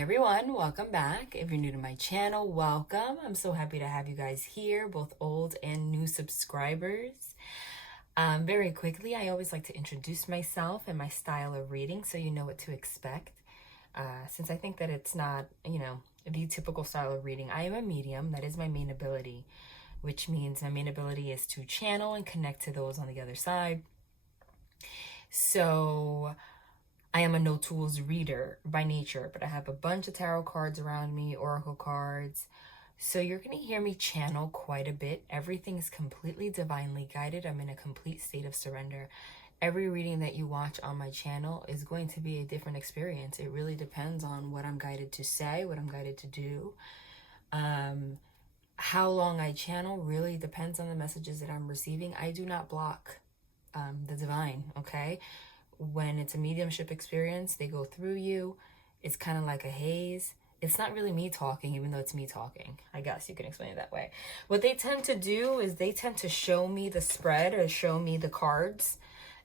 Hi everyone, welcome back. If you're new to my channel, welcome. I'm so happy to have you guys here, both old and new subscribers. Very quickly, I always like to introduce myself and my style of reading so you know what to expect. Since I think that it's not, the typical style of reading, I am a medium. That is my main ability, which means my main ability is to channel and connect to those on the other side. So I am a no tools reader by nature, but I have a bunch of tarot cards around me, oracle cards. So you're going to hear me channel quite a bit. Everything is completely divinely guided. I'm in a complete state of surrender. Every reading that you watch on my channel is going to be a different experience. It really depends on what I'm guided to say, what I'm guided to do. How long I channel really depends on the messages that I'm receiving. I do not block the divine, okay? When it's a mediumship experience, they go through you. It's kind of like a haze. It's not really me talking, even though it's me talking. I guess you can explain it that way. What they tend to do is they tend to show me the spread or show me the cards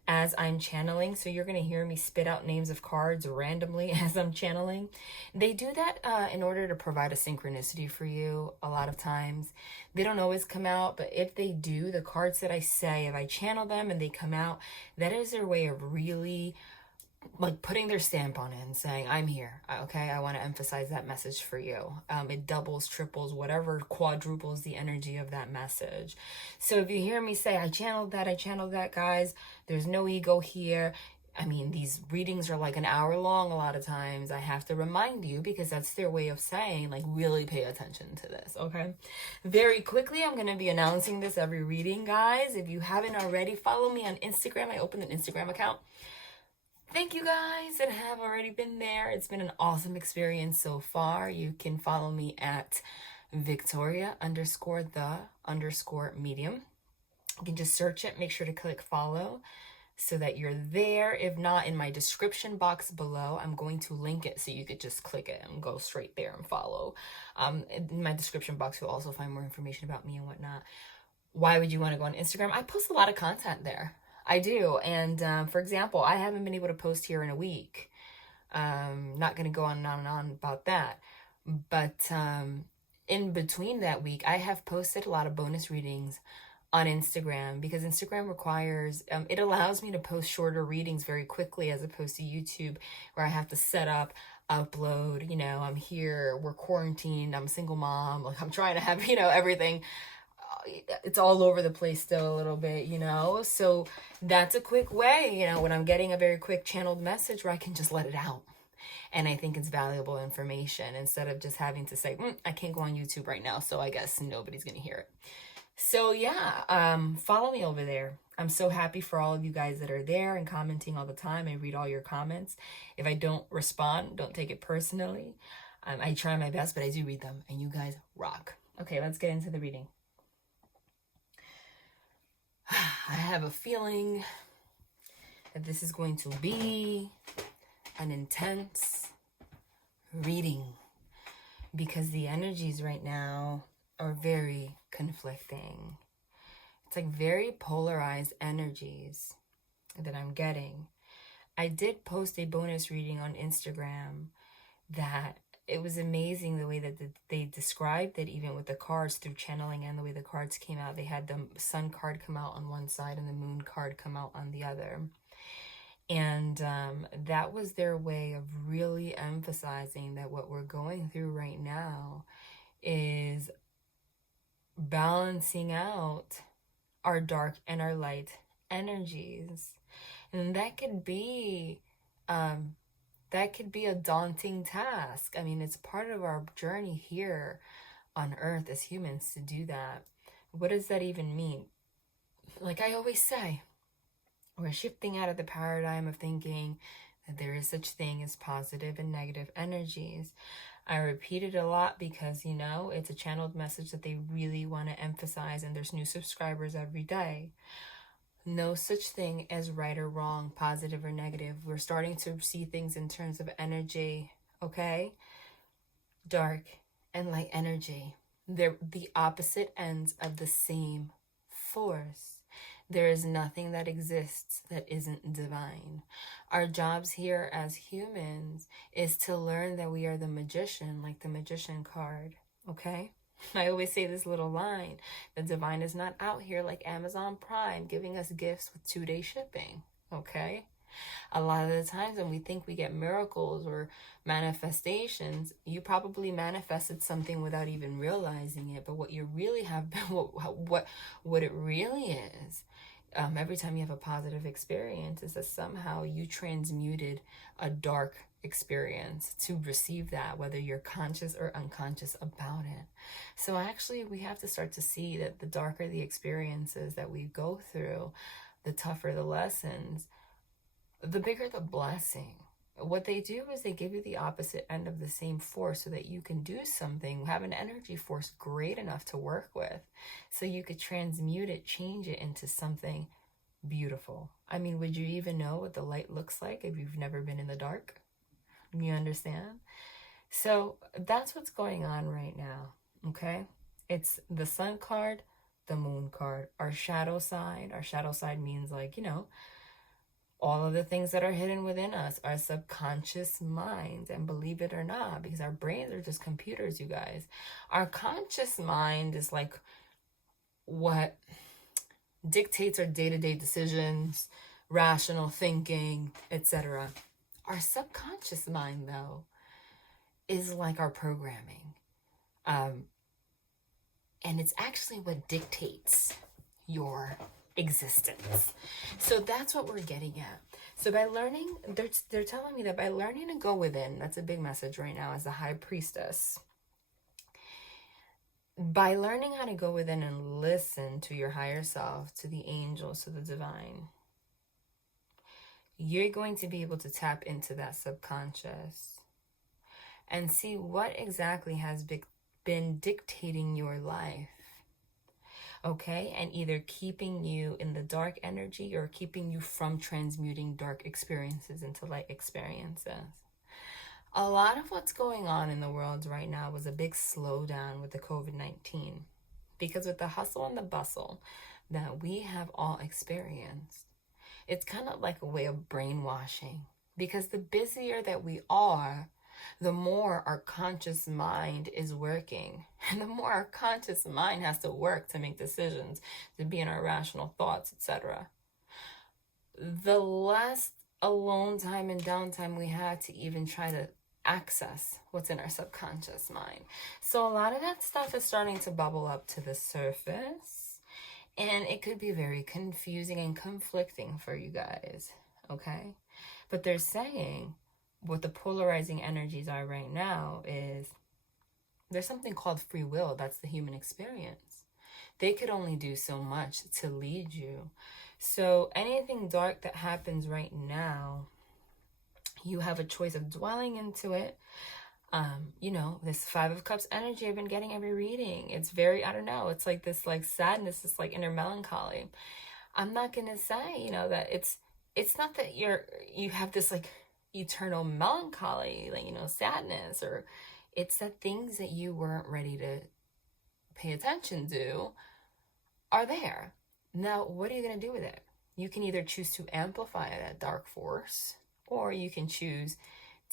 as I'm channeling. So you're going to hear me spit out names of cards randomly as I'm channeling. They do that in order to provide a synchronicity for you a lot of times. They don't always come out, but if they do, the cards that I say, if I channel them and they come out, that is their way of really like putting their stamp on it and saying, I'm here, okay? I want to emphasize that message for you. It doubles, triples, whatever, quadruples the energy of that message. So if you hear me say, I channeled that, guys, there's no ego here. I mean, these readings are like an hour long a lot of times. I have to remind you because that's their way of saying, like, really pay attention to this, okay? Very quickly, I'm going to be announcing this every reading, guys. If you haven't already, follow me on Instagram. I opened an Instagram account. Thank you guys that have already been there. It's been an awesome experience so far. You can follow me at Victoria_the_medium. You can just search it. Make sure to click follow so that you're there. If not, in my description box below, I'm going to link it so you could just click it and go straight there and follow. In my description box, you'll also find more information about me and whatnot. Why would you want to go on Instagram? I post a lot of content there. I do. And for example, I haven't been able to post here in a week. Not going to go on and on and on about that. But in between that week, I have posted a lot of bonus readings on Instagram because Instagram requires, it allows me to post shorter readings very quickly as opposed to YouTube where I have to set up, upload, I'm here, we're quarantined, I'm a single mom, like I'm trying to have, everything. It's all over the place still a little bit, so that's a quick way, when I'm getting a very quick channeled message where I can just let it out. And I think it's valuable information instead of just having to say, I can't go on YouTube right now, so I guess nobody's going to hear it. So yeah, follow me over there. I'm so happy for all of you guys that are there and commenting all the time. I read all your comments. If I don't respond, don't take it personally. I try my best, but I do read them, and you guys rock. Okay, let's get into the reading. I have a feeling that this is going to be an intense reading because the energies right now are very conflicting. It's like very polarized energies that I'm getting. I did post a bonus reading on Instagram that it was amazing the way that they described it, even with the cards through channeling and the way the cards came out. They had the sun card come out on one side and the moon card come out on the other. And that was their way of really emphasizing that what we're going through right now is balancing out our dark and our light energies. And that could be a daunting task. I mean, it's part of our journey here on Earth as humans to do that. What does that even mean? Like I always say, we're shifting out of the paradigm of thinking that there is such thing as positive and negative energies. I repeat it a lot because, it's a channeled message that they really want to emphasize, and there's new subscribers every day. No such thing as right or wrong, positive or negative. We're starting to see things in terms of energy, okay? Dark and light energy. They're the opposite ends of the same force. There is nothing that exists that isn't divine. Our jobs here as humans is to learn that we are the magician, like the magician card, okay? I always say this little line: the divine is not out here like Amazon Prime giving us gifts with 2-day shipping, okay? A lot of the times when we think we get miracles or manifestations, you probably manifested something without even realizing it. But what you really have been, what it really is, every time you have a positive experience, is that somehow you transmuted a dark experience to receive that, whether you're conscious or unconscious about it. So actually, we have to start to see that the darker the experiences that we go through, the tougher the lessons, the bigger the blessing. What they do is they give you the opposite end of the same force so that you can do something, have an energy force great enough to work with, so you could transmute it, change it into something beautiful. I mean, would you even know what the light looks like if you've never been in the dark? You understand? So that's what's going on right now, okay? It's the sun card, the moon card, our shadow side. Our shadow side means, like, you know, all of the things that are hidden within us, our subconscious mind. And believe it or not, because our brains are just computers, you guys, our conscious mind is like what dictates our day-to-day decisions, rational thinking, etc. Our subconscious mind, though, is like our programming. And it's actually what dictates your existence. So that's what we're getting at. So by learning, they're telling me that by learning to go within, that's a big message right now as the high priestess. By learning how to go within and listen to your higher self, to the angels, to the divine, you're going to be able to tap into that subconscious and see what exactly has been dictating your life. Okay, and either keeping you in the dark energy or keeping you from transmuting dark experiences into light experiences. A lot of what's going on in the world right now was a big slowdown with the COVID-19, because with the hustle and the bustle that we have all experienced, it's kind of like a way of brainwashing, because the busier that we are, the more our conscious mind is working. And the more our conscious mind has to work to make decisions, to be in our rational thoughts, etc., the less alone time and downtime we have to even try to access what's in our subconscious mind. So a lot of that stuff is starting to bubble up to the surface. And it could be very confusing and conflicting for you guys, okay? But they're saying what the polarizing energies are right now is there's something called free will. That's the human experience. They could only do so much to lead you. So anything dark that happens right now, you have a choice of dwelling into it. You know, this 5 of Cups energy I've been getting every reading. It's very, I don't know, it's like this like sadness, this like inner melancholy. I'm not going to say, you know, that it's not that you have this like eternal melancholy, like, you know, sadness, or it's that things that you weren't ready to pay attention to are there. Now, what are you going to do with it? You can either choose to amplify that dark force, or you can choose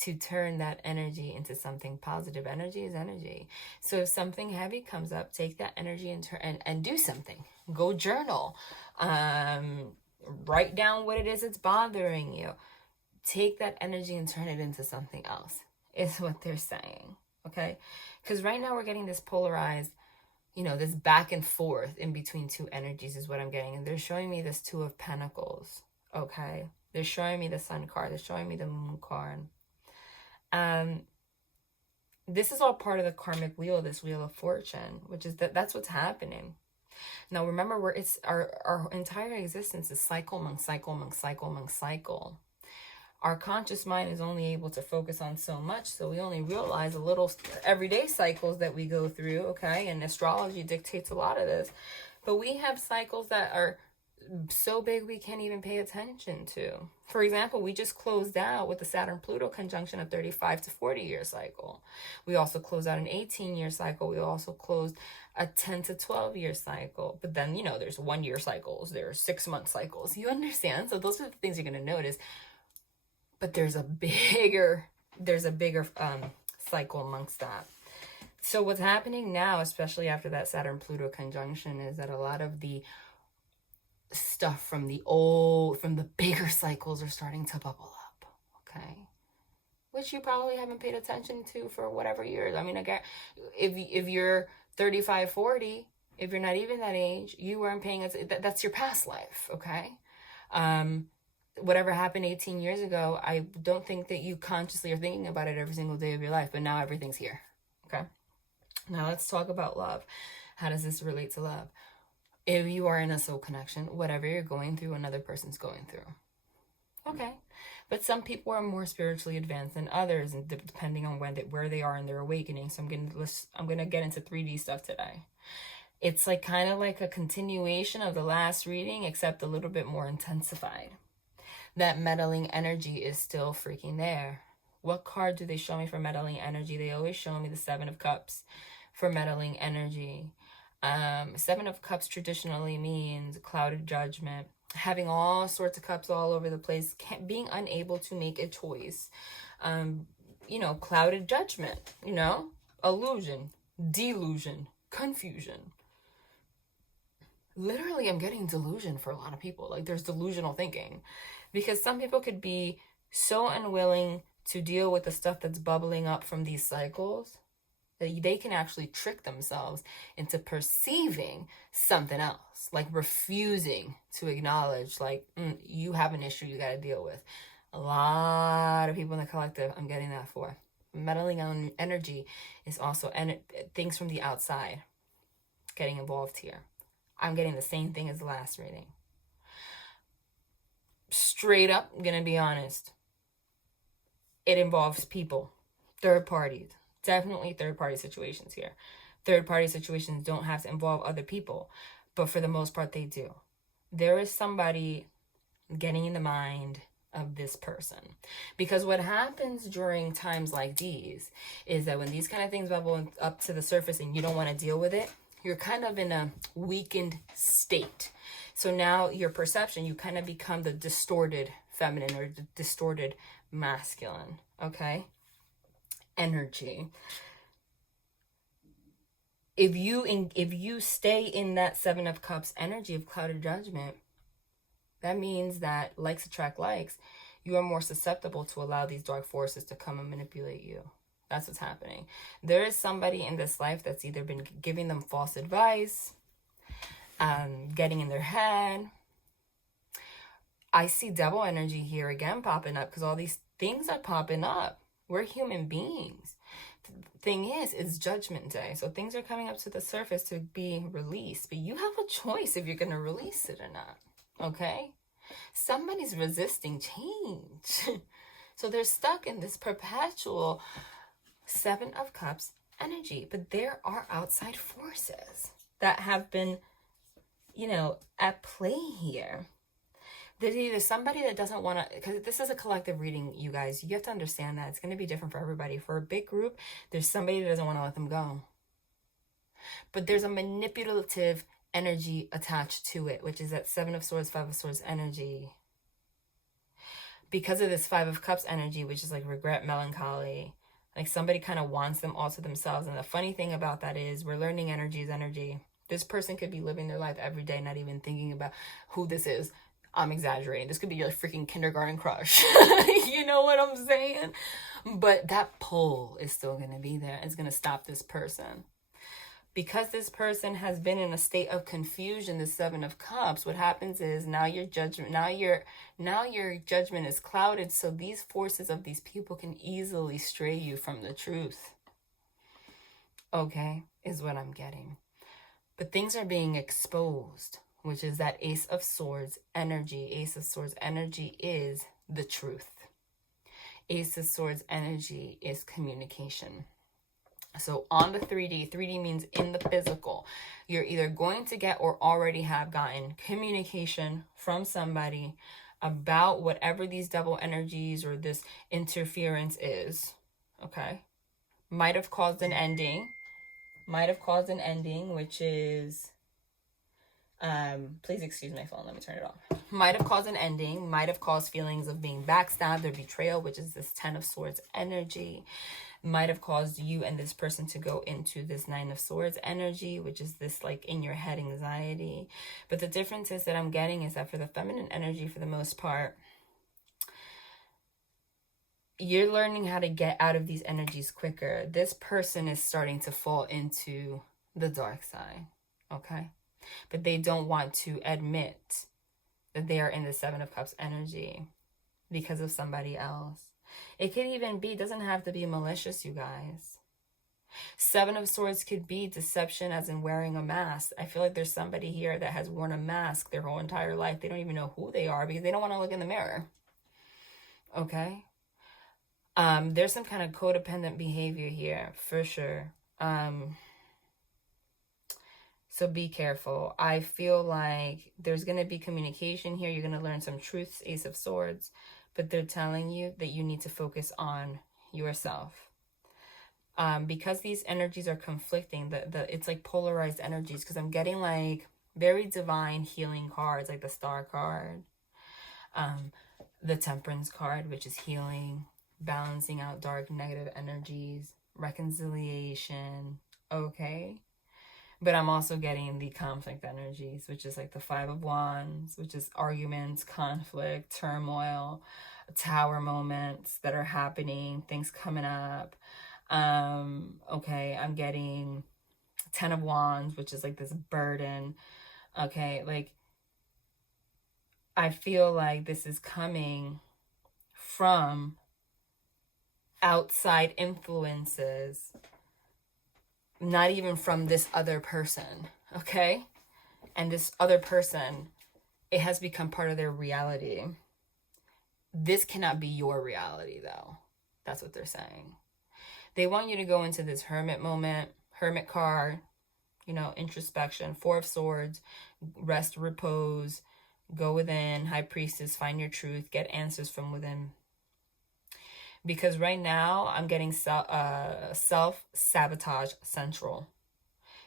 to turn that energy into something positive. Energy is energy. So if something heavy comes up, take that energy and do something. Go journal. Write down what it is that's bothering you. Take that energy and turn it into something else, is what they're saying, okay? Because right now we're getting this polarized, you know, this back and forth in between two energies is what I'm getting. And they're showing me this 2 of Pentacles, okay? They're showing me the Sun card. They're showing me the Moon card. This is all part of the karmic wheel, this Wheel of Fortune, which is that's what's happening. Now, remember, it's our entire existence is cycle among cycle among cycle among cycle. Our conscious mind is only able to focus on so much, so we only realize a little everyday cycles that we go through, okay? And astrology dictates a lot of this. But we have cycles that are so big we can't even pay attention to. For example, we just closed out with the Saturn-Pluto conjunction a 35 to 40-year cycle. We also closed out an 18-year cycle. We also closed a 10 to 12-year cycle. But then, you know, there's 1-year cycles. There's 6-month cycles. You understand? So those are the things you're going to notice. But there's a bigger cycle amongst that. So what's happening now, especially after that Saturn-Pluto conjunction, is that a lot of the stuff from the bigger cycles are starting to bubble up, okay? Which you probably haven't paid attention to for whatever years. I mean, again, if you're 35, 40, if you're not even that age, you weren't paying attention. That's your past life, okay? Whatever happened 18 years ago, I don't think that you consciously are thinking about it every single day of your life, but now everything's here, okay? Now let's talk about love. How does this relate to love? If you are in a soul connection, whatever you're going through, another person's going through. Okay. But some people are more spiritually advanced than others, and depending on where they are in their awakening. So I'm gonna get into 3D stuff today. It's like kind of like a continuation of the last reading, except a little bit more intensified. That meddling energy is still freaking there. What card do they show me for meddling energy? They always show me the 7 of Cups for meddling energy. 7 of Cups traditionally means clouded judgment, having all sorts of cups all over the place, being unable to make a choice. You know, clouded judgment, you know, illusion, delusion, confusion. Literally, I'm getting delusion for a lot of people. Like, there's delusional thinking, because some people could be so unwilling to deal with the stuff that's bubbling up from these cycles that they can actually trick themselves into perceiving something else, like refusing to acknowledge, like, you have an issue you got to deal with. A lot of people in the collective, I'm getting that for. Meddling on energy is also things from the outside getting involved here. I'm getting the same thing as the last reading. Straight up, I'm going to be honest. It involves people, third parties. Definitely third-party situations here. Third-party situations don't have to involve other people, but for the most part, they do. There is somebody getting in the mind of this person. Because what happens during times like these is that when these kind of things bubble up to the surface and you don't want to deal with it, you're kind of in a weakened state. So now your perception, you kind of become the distorted feminine or the distorted masculine, okay? Energy. If you stay in that 7 of Cups energy of clouded judgment, that means that likes attract likes. You are more susceptible to allow these dark forces to come and manipulate you. That's what's happening. There is somebody in this life that's either been giving them false advice, getting in their head. I see devil energy here again popping up because all these things are popping up. We're human beings. The thing is, it's judgment day. So things are coming up to the surface to be released. But you have a choice if you're going to release it or not. Okay? Somebody's resisting change. So they're stuck in this perpetual 7 of Cups energy. But there are outside forces that have been, you know, at play here. There's either somebody that doesn't want to, because this is a collective reading, you guys. You have to understand that. It's going to be different for everybody. For a big group, there's somebody that doesn't want to let them go. But there's a manipulative energy attached to it, which is that 7 of Swords, 5 of Swords energy. Because of this 5 of Cups energy, which is like regret, melancholy, like somebody kind of wants them all to themselves. And the funny thing about that is we're learning energy is energy. This person could be living their life every day, not even thinking about who this is. I'm exaggerating. This could be your freaking kindergarten crush. You know what I'm saying? But that pull is still going to be there. It's going to stop this person. Because this person has been in a state of confusion, the 7 of Cups, what happens is now your judgment is clouded, so these forces of these people can easily stray you from the truth. Okay, is what I'm getting. But things are being exposed, which is that Ace of Swords energy. Ace of Swords energy is the truth. Ace of Swords energy is communication. So on the 3D means in the physical. You're either going to get or already have gotten communication from somebody about whatever these double energies or this interference is. Okay. Might have caused an ending. Might have caused an ending, which is, please excuse my phone, let me turn it off. Might have caused an ending, might have caused feelings of being backstabbed or betrayal, which is this 10 of Swords energy. Might have caused you and this person to go into this 9 of Swords energy, which is this like in your head anxiety. But the difference is that I'm getting is that for the feminine energy, for the most part, you're learning how to get out of these energies quicker. This person is starting to fall into the dark side, okay? But they don't want to admit that they are in the 7 of Cups energy because of somebody else. It could even be, doesn't have to be malicious, you guys. 7 of Swords could be deception, as in wearing a mask. I feel like there's somebody here that has worn a mask their whole entire life. They don't even know who they are because they don't want to look in the mirror, okay? There's some kind of codependent behavior here, for sure. So be careful. I feel like there's going to be communication here. You're going to learn some truths, Ace of Swords. But they're telling you that you need to focus on yourself. Because these energies are conflicting, it's like polarized energies. Because I'm getting like very divine healing cards, like the Star card. The Temperance card, which is healing, balancing out dark negative energies, reconciliation, okay? But I'm also getting the conflict energies, which is like the 5 of Wands, which is arguments, conflict, turmoil, tower moments that are happening, things coming up. Okay, I'm getting 10 of Wands, which is like this burden. Okay, like I feel like this is coming from outside influences, not even from this other person, okay? And this other person, it has become part of their reality. This cannot be your reality, though. That's what they're saying. They want you to go into this hermit moment, hermit card, you know, introspection, 4 of Swords, rest, repose, go within, High Priestess, find your truth, get answers from within. Because right now, I'm getting self-sabotage central.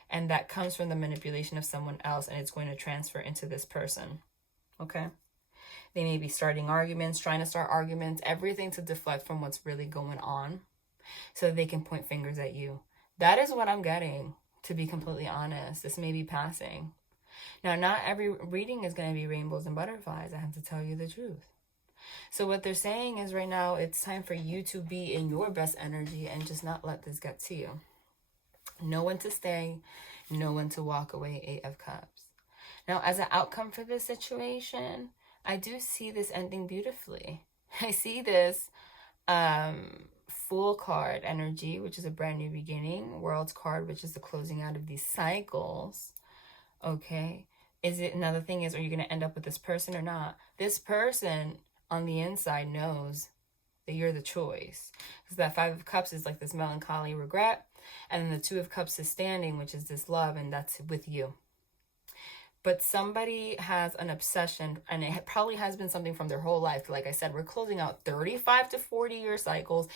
And that comes from the manipulation of someone else, and it's going to transfer into this person. Okay? They may be starting arguments, trying to start arguments, everything to deflect from what's really going on so that they can point fingers at you. That is what I'm getting, to be completely honest. This may be passing. Now, not every reading is going to be rainbows and butterflies. I have to tell you the truth. So what they're saying is right now, it's time for you to be in your best energy and just not let this get to you. Know when to stay, know when to walk away, 8 of Cups. Now, as an outcome for this situation, I do see this ending beautifully. I see this Fool card energy, which is a brand new beginning. World's card, which is the closing out of these cycles. Okay. Is it, another thing is, are you going to end up with this person or not? This person on the inside knows that you're the choice. Because that 5 of Cups is like this melancholy regret. And then the 2 of Cups is standing, which is this love, and that's with you. But somebody has an obsession, and it probably has been something from their whole life. Like I said, we're closing out 35 to 40 year cycles,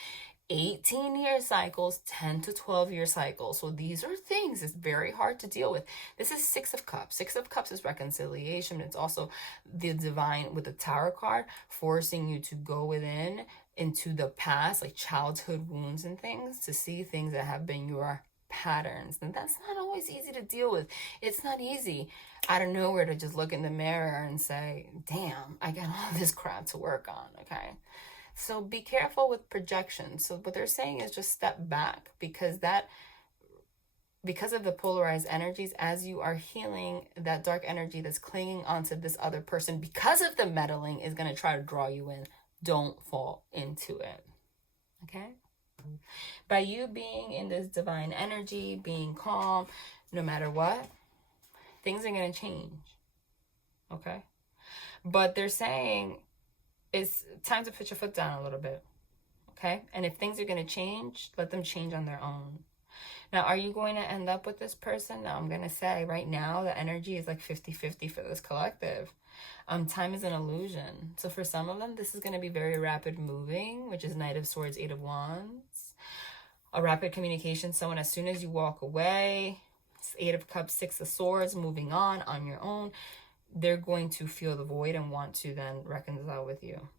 18-year cycles, 10 to 12-year cycles. So these are things it's very hard to deal with. This is 6 of Cups. 6 of Cups is reconciliation. It's also the divine with the Tower card, forcing you to go within into the past, like childhood wounds and things, to see things that have been your patterns. And that's not always easy to deal with. It's not easy out of nowhere to just look in the mirror and say, damn, I got all this crap to work on, okay? So be careful with projections. So what they're saying is just step back, because of the polarized energies, as you are healing, that dark energy that's clinging onto this other person because of the meddling is going to try to draw you in. Don't fall into it, okay? By you being in this divine energy, being calm, no matter what, things are going to change, okay? But they're saying it's time to put your foot down a little bit, okay? And if things are going to change, let them change on their own. Now, are you going to end up with this person? No, I'm going to say right now, the energy is like 50-50 for this collective. Time is an illusion. So for some of them, this is going to be very rapid moving, which is Knight of Swords, Eight of Wands. A rapid communication, someone as soon as you walk away, Eight of Cups, Six of Swords, moving on your own, they're going to feel the void and want to then reconcile with you.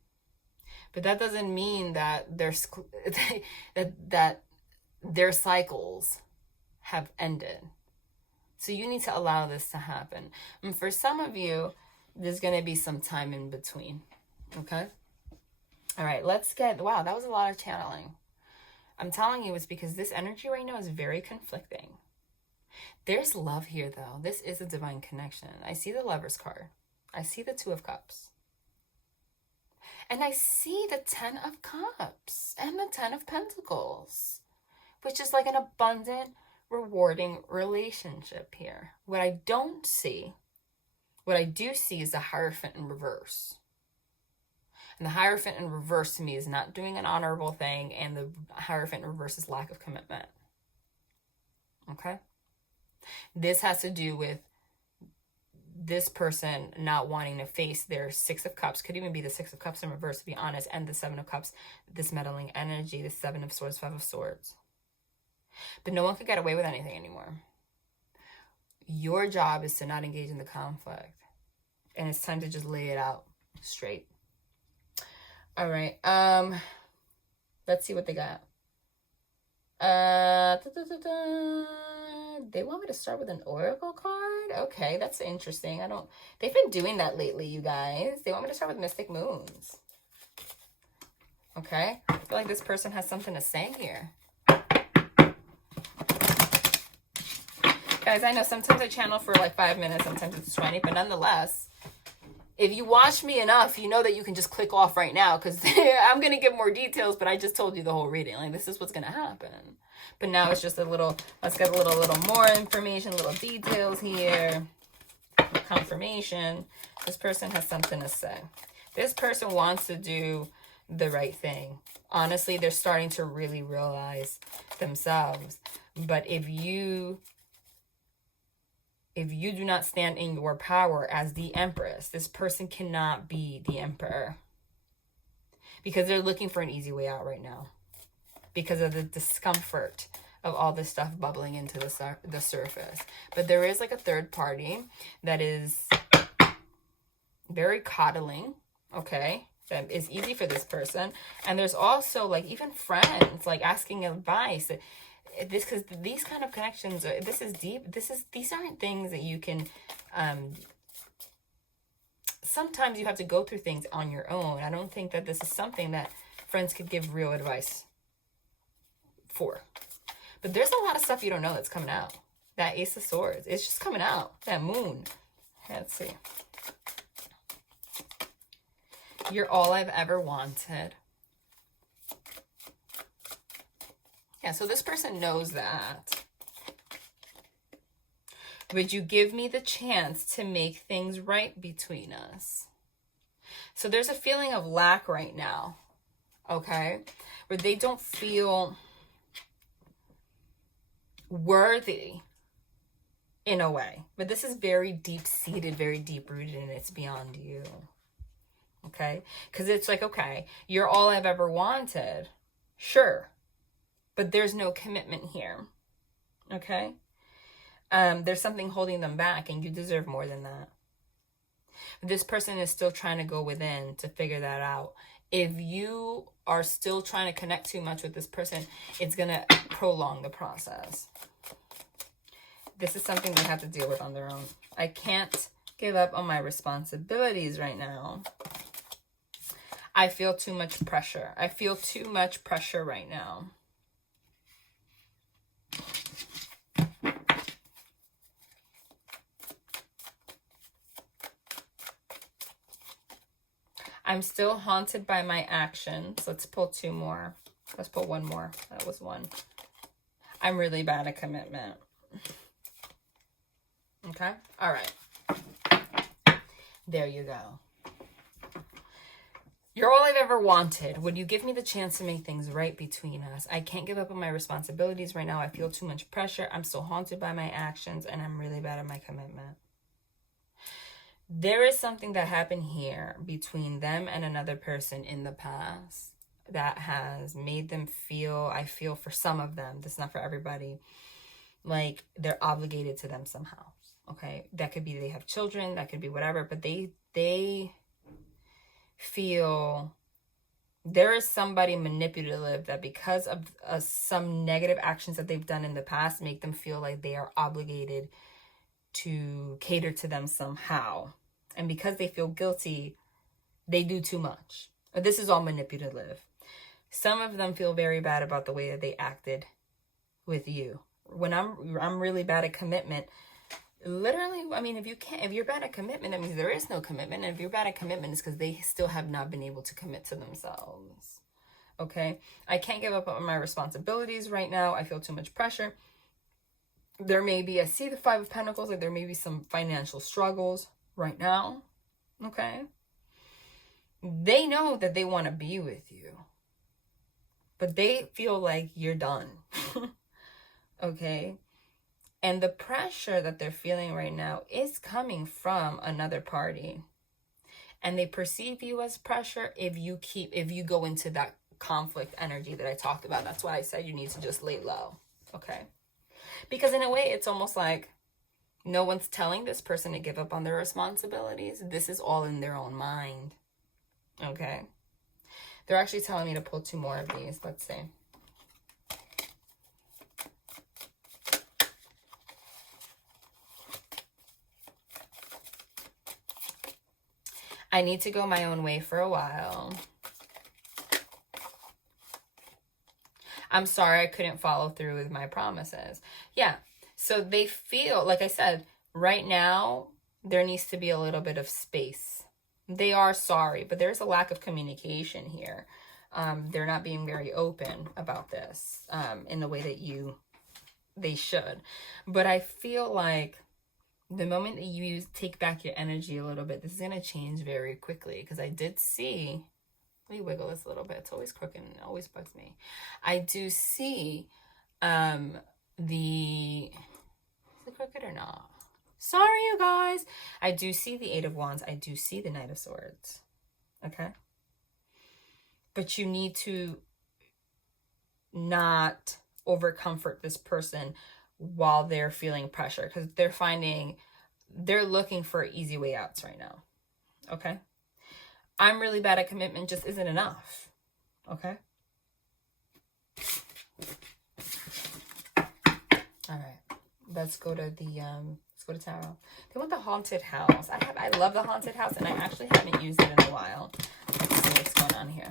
But that doesn't mean that that their cycles have ended. So you need to allow this to happen. And for some of you, there's going to be some time in between. Okay? All right, let's get... Wow, that was a lot of channeling. I'm telling you, it's because this energy right now is very conflicting. There's love here, though. This is a divine connection. I see the Lover's card. I see the Two of Cups. And I see the Ten of Cups and the Ten of Pentacles, which is like an abundant, rewarding relationship here. What I do see is the Hierophant in reverse. And the Hierophant in reverse to me is not doing an honorable thing, and the Hierophant in reverse is lack of commitment. Okay? This has to do with this person not wanting to face their Six of Cups. Could even be the Six of Cups in reverse, to be honest, and the Seven of Cups, this meddling energy, the Seven of Swords, Five of Swords. But no one could get away with anything anymore. Your job is to not engage in the conflict. And it's time to just lay it out straight. All right. Let's see what they got. They want me to start with an oracle card? Okay, that's interesting. They've been doing that lately, you guys. They want me to start with Mystic Moons. Okay. I feel like this person has something to say here. Guys, I know sometimes I channel for like 5 minutes, sometimes it's 20, but nonetheless, if you watch me enough, you know that you can just click off right now, because I'm going to give more details, but I just told you the whole reading. Like, this is what's going to happen. But now it's just a little, let's get a little more information, little details here. Confirmation. This person has something to say. This person wants to do the right thing. Honestly, they're starting to really realize themselves. But if you do not stand in your power as the Empress, this person cannot be the Emperor. Because they're looking for an easy way out right now. Because of the discomfort of all this stuff bubbling into the surface. But there is like a third party that is very coddling, okay? That is easy for this person. And there's also like even friends like asking advice. Because these kind of connections, this is deep. These aren't things that you can, sometimes you have to go through things on your own. I don't think that this is something that friends could give real advice for. But there's a lot of stuff you don't know that's coming out. That Ace of Swords, it's just coming out. That Moon. Let's see. You're all I've ever wanted. Yeah, so this person knows that. Would you give me the chance to make things right between us? So there's a feeling of lack right now, okay? Where they don't feel worthy in a way. But this is very deep-seated, very deep-rooted, and it's beyond you, okay? Because it's like, okay, you're all I've ever wanted. Sure. But there's no commitment here, okay? There's something holding them back, and you deserve more than that. This person is still trying to go within to figure that out. If you are still trying to connect too much with this person, it's going to prolong the process. This is something they have to deal with on their own. I can't give up on my responsibilities right now. I feel too much pressure. I feel too much pressure right now. I'm still haunted by my actions. Let's pull two more. Let's pull one more. That was one. I'm really bad at commitment. Okay? All right. There you go. You're all I've ever wanted. Would you give me the chance to make things right between us? I can't give up on my responsibilities right now. I feel too much pressure. I'm still haunted by my actions, and I'm really bad at my commitment. There is something that happened here between them and another person in the past that has made them feel, I feel for some of them, that's not for everybody, like they're obligated to them somehow. Okay, that could be they have children, that could be whatever, but they feel there is somebody manipulative that because of some negative actions that they've done in the past make them feel like they are obligated to cater to them somehow. And because they feel guilty, they do too much. This is all manipulative. Some of them feel very bad about the way that they acted with you. When I'm really bad at commitment, literally, I mean, if you're bad at commitment, that means there is no commitment. And if you're bad at commitment, it's because they still have not been able to commit to themselves. Okay? I can't give up on my responsibilities right now. I feel too much pressure. There may be, I see the Five of Pentacles, like there may be some financial struggles right now. Okay? They know that they want to be with you, but they feel like you're done. Okay? And the pressure that they're feeling right now is coming from another party. And they perceive you as pressure if you go into that conflict energy that I talked about. That's why I said you need to just lay low. Okay? Because in a way, it's almost like no one's telling this person to give up on their responsibilities. This is all in their own mind. Okay? They're actually telling me to pull 2 more of these. Let's see. I need to go my own way for a while. I'm sorry I couldn't follow through with my promises. Yeah, so they feel, like I said, right now, there needs to be a little bit of space. They are sorry, but there's a lack of communication here. They're not being very open about this in the way that they should. But I feel like the moment that you take back your energy a little bit, this is going to change very quickly. Because I did see, let me wiggle this a little bit. It's always crooked and it always bugs me. I do see is it crooked or not? Sorry, you guys. I do see the Eight of Wands. I do see the Knight of Swords. Okay? But you need to not overcomfort this person while they're feeling pressure, because they're looking for easy way outs right now. Okay? I'm really bad at commitment just isn't enough. Okay? All right. Let's go to tarot. They want the haunted house. I love the haunted house, and I actually haven't used it in a while. Let's see what's going on here.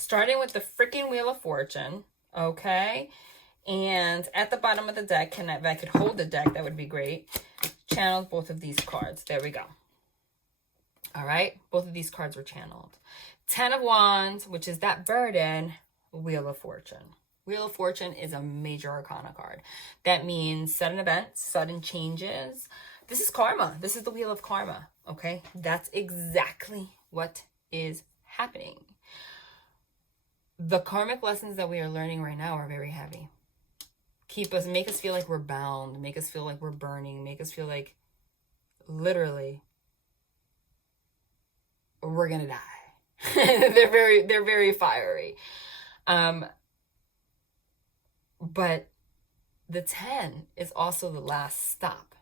Starting with the freaking Wheel of Fortune, okay? And at the bottom of the deck, if I could hold the deck, that would be great. Channel both of these cards. There we go. All right? Both of these cards were channeled. 10 of Wands, which is that burden, Wheel of Fortune. Wheel of Fortune is a major arcana card. That means sudden events, sudden changes. This is karma. This is the Wheel of Karma, okay? That's exactly what is happening. The karmic lessons that we are learning right now are very heavy. Make us feel like we're bound, make us feel like we're burning, make us feel like literally we're gonna die. they're very fiery. But the 10 is also the last stop.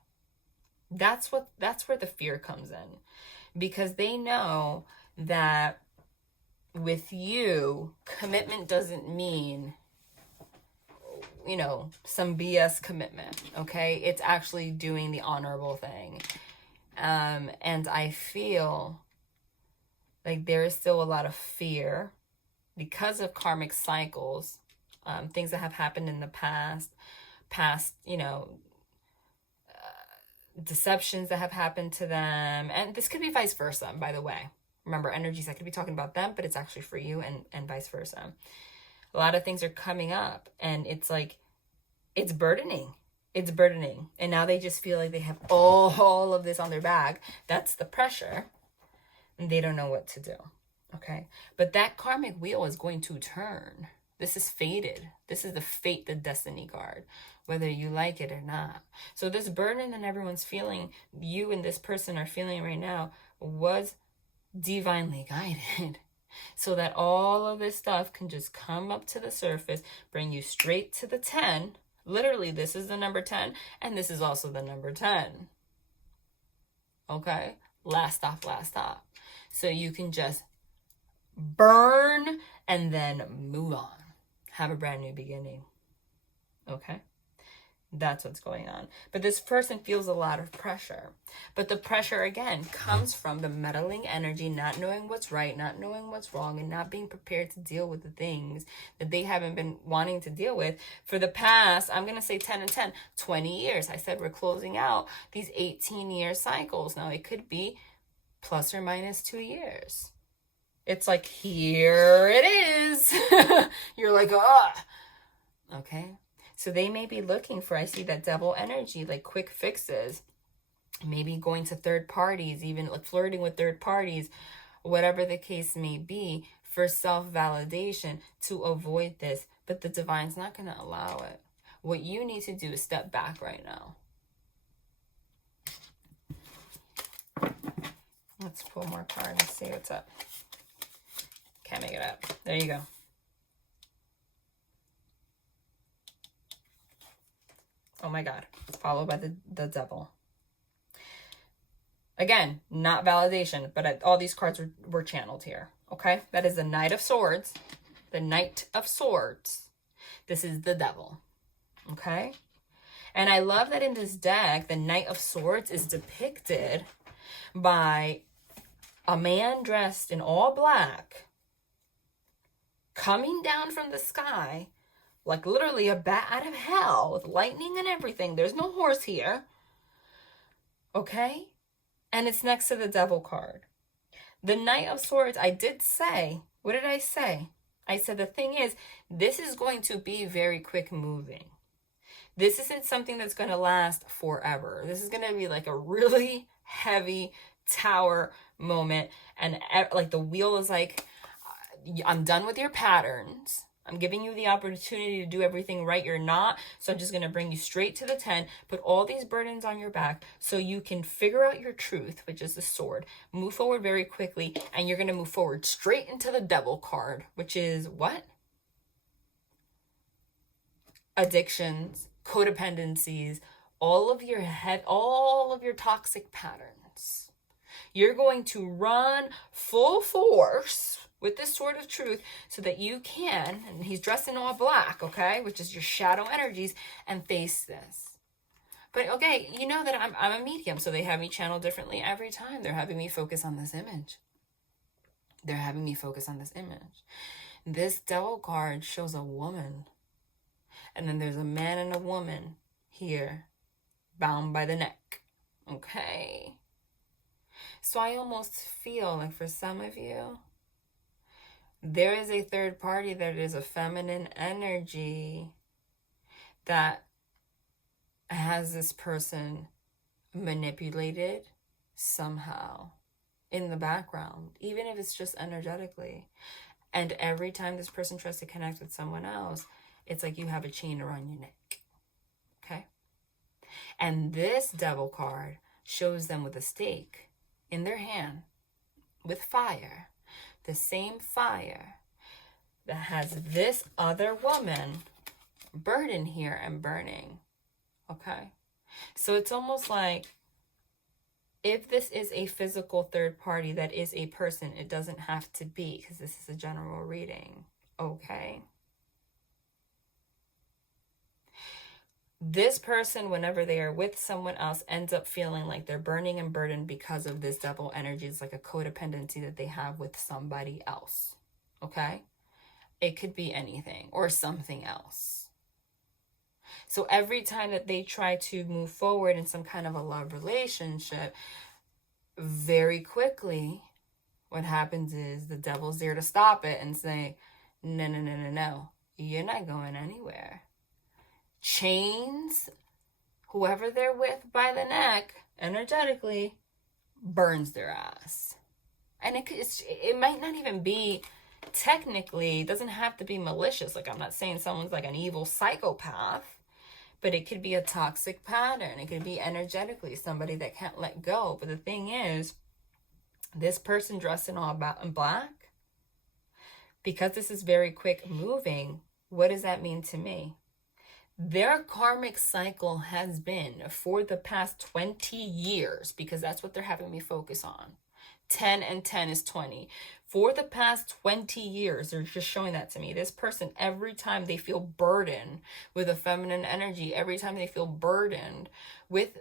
That's where the fear comes in, because they know that with you, commitment doesn't mean, some BS commitment, okay? It's actually doing the honorable thing. And I feel Like there is still a lot of fear because of karmic cycles, things that have happened in the past, you know, deceptions that have happened to them. And this could be vice versa, by the way. Remember, energies, I could be talking about them, but it's actually for you, and vice versa. A lot of things are coming up, and it's like, it's burdening. It's burdening. And now they just feel like they have all of this on their back. That's the pressure. And they don't know what to do. Okay? But that karmic wheel is going to turn. This is fated. This is the fate, the destiny card, whether you like it or not. So this burden that everyone's feeling, you and this person are feeling right now, was divinely guided. So that all of this stuff can just come up to the surface, bring you straight to the 10. Literally, this is the number 10, and this is also the number 10. Okay? Last stop, last stop. So you can just burn and then move on. Have a brand new beginning. Okay? That's what's going on. But this person feels a lot of pressure. But the pressure, again, comes from the meddling energy, not knowing what's right, not knowing what's wrong, and not being prepared to deal with the things that they haven't been wanting to deal with for the past, I'm going to say 10 and 10, 20 years. I said we're closing out these 18-year cycles. Now, it could be plus or minus 2 years. It's like, here it is. You're like, ah. Okay? So they may be looking for, I see that devil energy, like quick fixes. Maybe going to third parties, even like flirting with third parties, whatever the case may be, for self-validation to avoid this. But the divine's not going to allow it. What you need to do is step back right now. Let's pull more cards and see what's up. Can't make it up. There you go. Oh my God. Followed by the devil. Again, not validation, but all these cards were channeled here. Okay? That is the Knight of Swords. The Knight of Swords. This is the devil. Okay? And I love that in this deck, the Knight of Swords is depicted by a man dressed in all black coming down from the sky like literally a bat out of hell with lightning and everything. There's no horse here. Okay? And it's next to the devil card. The Knight of Swords, I did say, what did I say? I said the thing is, this is going to be very quick moving. This isn't something that's going to last forever. This is going to be like a really heavy tower moment. And like the wheel is like, I'm done with your patterns. I'm giving you the opportunity to do everything right. You're not. So I'm just going to bring you straight to the 10. Put all these burdens on your back so you can figure out your truth, which is the sword. Move forward very quickly. And you're going to move forward straight into the devil card, which is what? Addictions, codependencies, all of your toxic patterns. You're going to run full force with this sword of truth so that you can, and he's dressed in all black, okay, which is your shadow energies, and face this. But okay, you know that I'm a medium, so they have me channel differently every time. They're having me focus on this image. They're having me focus on this image. This devil card shows a woman, and then there's a man and a woman here, bound by the neck, okay? So I almost feel like for some of you, there is a third party that is a feminine energy that has this person manipulated somehow in the background, even if it's just energetically. And every time this person tries to connect with someone else, it's like you have a chain around your neck. Okay? And this devil card shows them with a stake in their hand with fire. The same fire that has this other woman burden here and burning. Okay? So it's almost like if this is a physical third party that is a person, it doesn't have to be, because this is a general reading. Okay? This person, whenever they are with someone else, ends up feeling like they're burning and burdened because of this devil energy. It's like a codependency that they have with somebody else. Okay? It could be anything or something else. So every time that they try to move forward in some kind of a love relationship, very quickly, what happens is the devil's there to stop it and say, no, no, no, no, no. You're not going anywhere. Chains whoever they're with by the neck, energetically, burns their ass. And it might not even be technically, it doesn't have to be malicious. Like, I'm not saying someone's like an evil psychopath, but it could be a toxic pattern. It could be energetically somebody that can't let go. But the thing is, this person dressed in all in black, because this is very quick moving, what does that mean to me? Their karmic cycle has been for the past 20 years, because that's what they're having me focus on. 10 and 10 is 20. For the past 20 years, they're just showing that to me. This person, every time they feel burdened with a feminine energy, every time they feel burdened with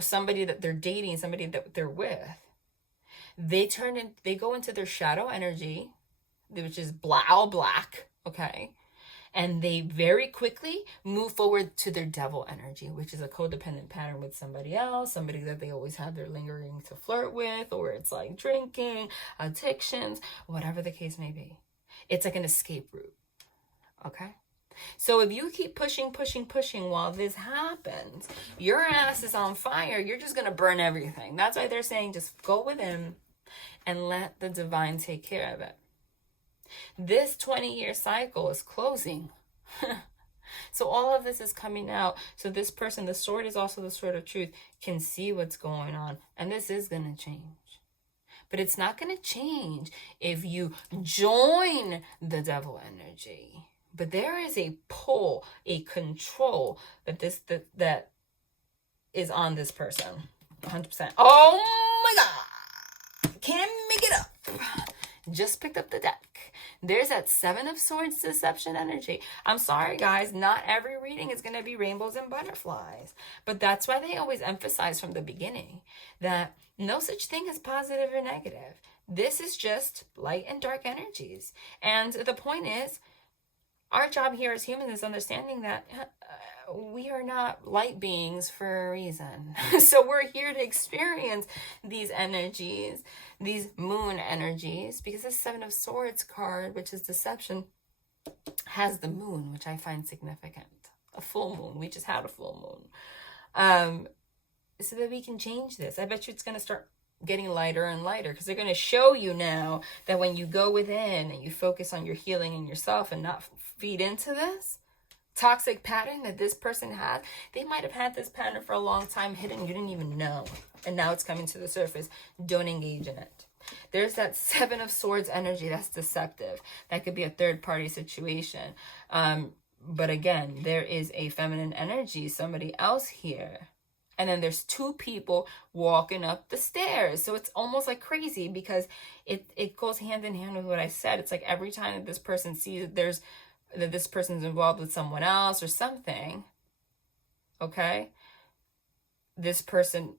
somebody that they're dating, somebody that they're with, they go into their shadow energy, which is all black, okay? And they very quickly move forward to their devil energy, which is a codependent pattern with somebody else, somebody that they always have their lingering to flirt with, or it's like drinking, addictions, whatever the case may be. It's like an escape route, okay? So if you keep pushing while this happens, your ass is on fire. You're just going to burn everything. That's why they're saying just go within and let the divine take care of it. This 20-year cycle is closing. So all of this is coming out. So this person, the sword is also the sword of truth, can see what's going on. And this is going to change. But it's not going to change if you join the devil energy. But there is a pull, a control that that is on this person. 100%. Oh my God. Can't make it up. Just picked up the deck. There's that 7 of Swords deception energy. I'm sorry, guys. Not every reading is going to be rainbows and butterflies. But that's why they always emphasize from the beginning that no such thing as positive or negative. This is just light and dark energies. And the point is, our job here as humans is understanding that we are not light beings for a reason. So we're here to experience these energies, these moon energies, because the 7 of Swords card, which is deception, has the moon, which I find significant. A full moon. We just had a full moon. So that we can change this. I bet you it's going to start getting lighter and lighter, because they're going to show you now that when you go within and you focus on your healing and yourself and not feed into this toxic pattern that this person has, they might have had this pattern for a long time hidden. You didn't even know. And now it's coming to the surface. Don't engage in it. There's that 7 of Swords energy that's deceptive. That could be a third party situation. But again, there is a feminine energy, somebody else here. And then there's 2 people walking up the stairs. So it's almost like crazy, because it goes hand in hand with what I said. It's like every time that this person sees that this person's involved with someone else or something, okay, this person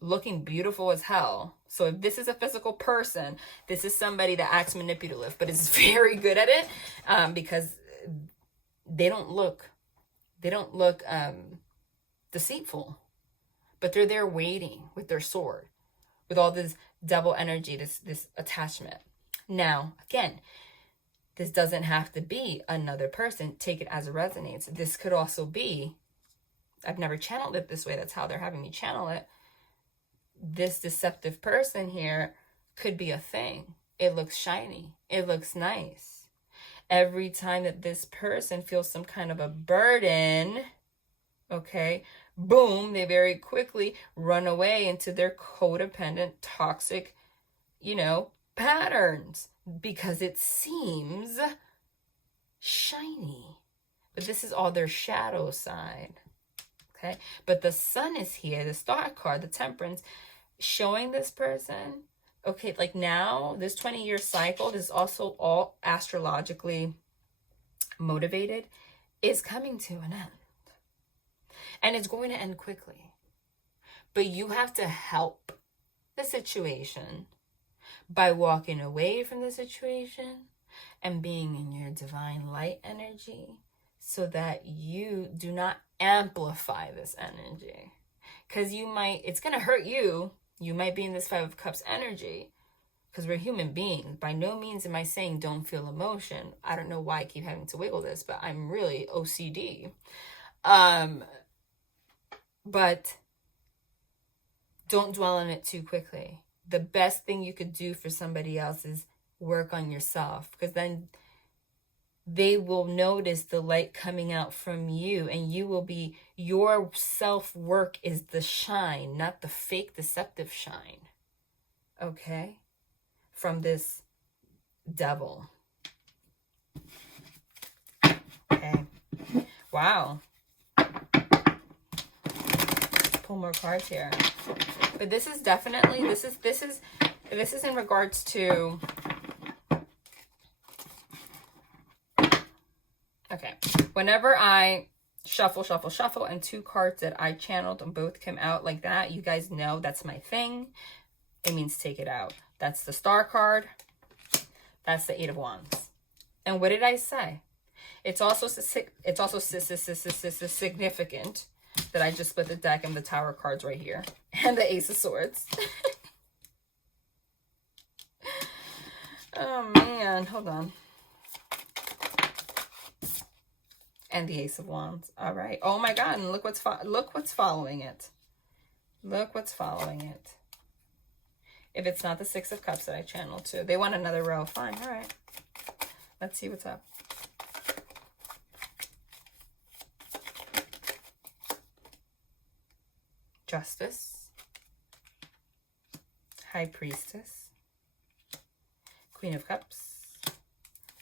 looking beautiful as hell. So if this is a physical person, this is somebody that acts manipulative, but is very good at it, because they don't look deceitful, but they're there waiting with their sword, with all this devil energy, this attachment. Now, again, this doesn't have to be another person. Take it as it resonates. This could also be, I've never channeled it this way. That's how they're having me channel it. This deceptive person here could be a thing. It looks shiny. It looks nice. Every time that this person feels some kind of a burden, okay, boom, they very quickly run away into their codependent, toxic, patterns, because it seems shiny. But this is all their shadow side, okay? But the sun is here, the star card, the temperance, showing this person, okay, like now, this 20-year cycle, this is also all astrologically motivated, is coming to an end. And it's going to end quickly. But you have to help the situation by walking away from the situation and being in your divine light energy so that you do not amplify this energy. Because it's going to hurt you. You might be in this Five of Cups energy because we're human beings. By no means am I saying don't feel emotion. I don't know why I keep having to wiggle this, but I'm really OCD. But don't dwell on it too quickly. The best thing you could do for somebody else is work on yourself, because then they will notice the light coming out from you, and your self-work is the shine, not the fake deceptive shine. Okay? From this devil. Okay. Wow. Pull more cards here. But this is definitely, this is in regards to, okay, whenever I shuffle, and two cards that I channeled and both came out like that, you guys know that's my thing. It means take it out. That's the Star card. That's the Eight of Wands. And what did I say? It's also significant that I just split the deck and the Tower cards right here. And the Ace of Swords. Oh, man. Hold on. And the Ace of Wands. All right. Oh, my God. And look what's following it. Look what's following it. If it's not the Six of Cups that I channeled to. They want another row. Fine. All right. Let's see what's up. Justice, High Priestess, Queen of Cups,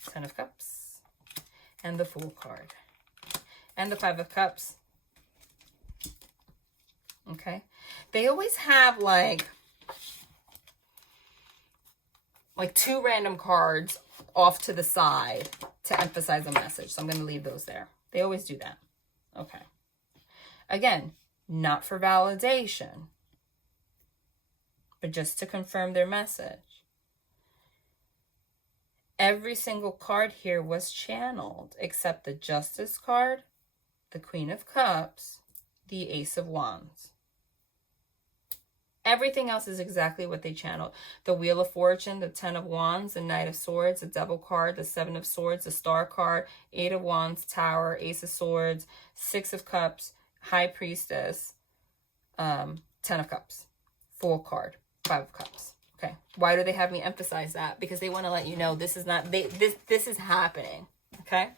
Ten of Cups, and the Fool card, and the Five of Cups. Okay, they always have like two random cards off to the side to emphasize a message. So I'm going to leave those there. They always do that. Okay. Again, not for validation, but just to confirm their message. Every single card here was channeled except the Justice card, the Queen of Cups, the Ace of Wands. Everything else is exactly what they channeled. The Wheel of Fortune, the Ten of Wands, the Knight of Swords, the Devil card, the Seven of Swords, the Star card, Eight of Wands, Tower, Ace of Swords, Six of Cups, High Priestess, Ten of Cups, Fool card, Five of Cups. Okay. Why do they have me emphasize that? Because they want to let you know this is not, this is happening. Okay.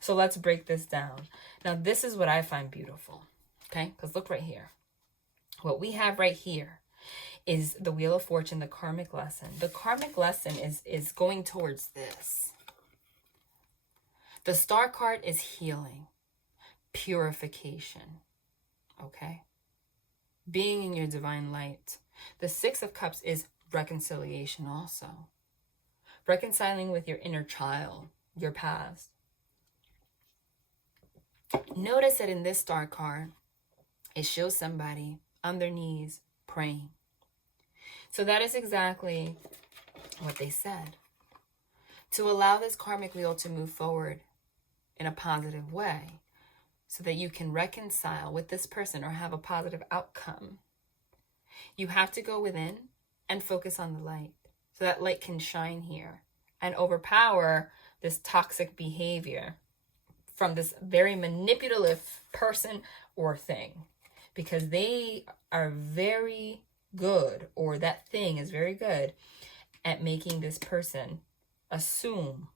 So let's break this down. Now, this is what I find beautiful. Okay. Because look right here. What we have right here is the Wheel of Fortune, the karmic lesson. The karmic lesson is going towards this. The Star card is healing, purification. Okay. Being in your divine light. The Six of Cups is reconciliation also. Reconciling with your inner child, your past. Notice that in this Star card, it shows somebody on their knees praying. So that is exactly what they said. To allow this karmic wheel to move forward in a positive way so that you can reconcile with this person or have a positive outcome, you have to go within and focus on the light so that light can shine here and overpower this toxic behavior from this very manipulative person or thing, because they are very good, or that thing is very good at making this person assume,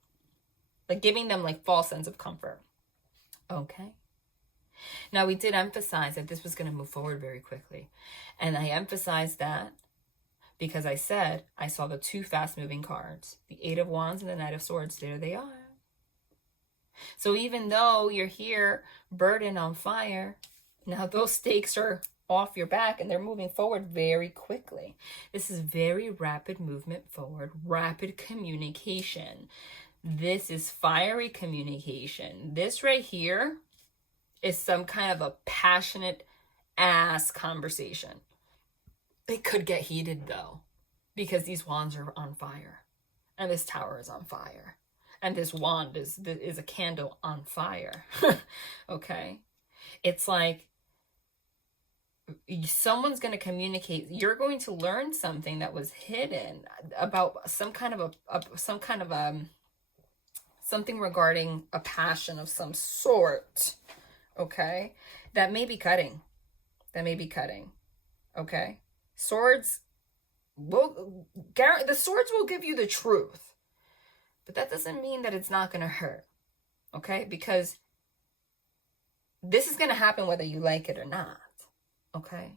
like giving them like false sense of comfort. Okay. Now, we did emphasize that this was going to move forward very quickly. And I emphasized that because I said I saw the two fast-moving cards, the Eight of Wands and the Knight of Swords. There they are. So even though you're here, burdened on fire, now those stakes are off your back and they're moving forward very quickly. This is very rapid movement forward, rapid communication. This is fiery communication. This right here is some kind of a passionate ass conversation. It could get heated though, because these wands are on fire, and this tower is on fire, and this wand is a candle on fire. Okay, it's like someone's going to communicate. You're going to learn something that was hidden about something regarding a passion of some sort. Okay, that may be cutting. Okay, swords will the swords will give you the truth, but that doesn't mean that it's not going to hurt. Okay, because this is going to happen whether you like it or not. Okay,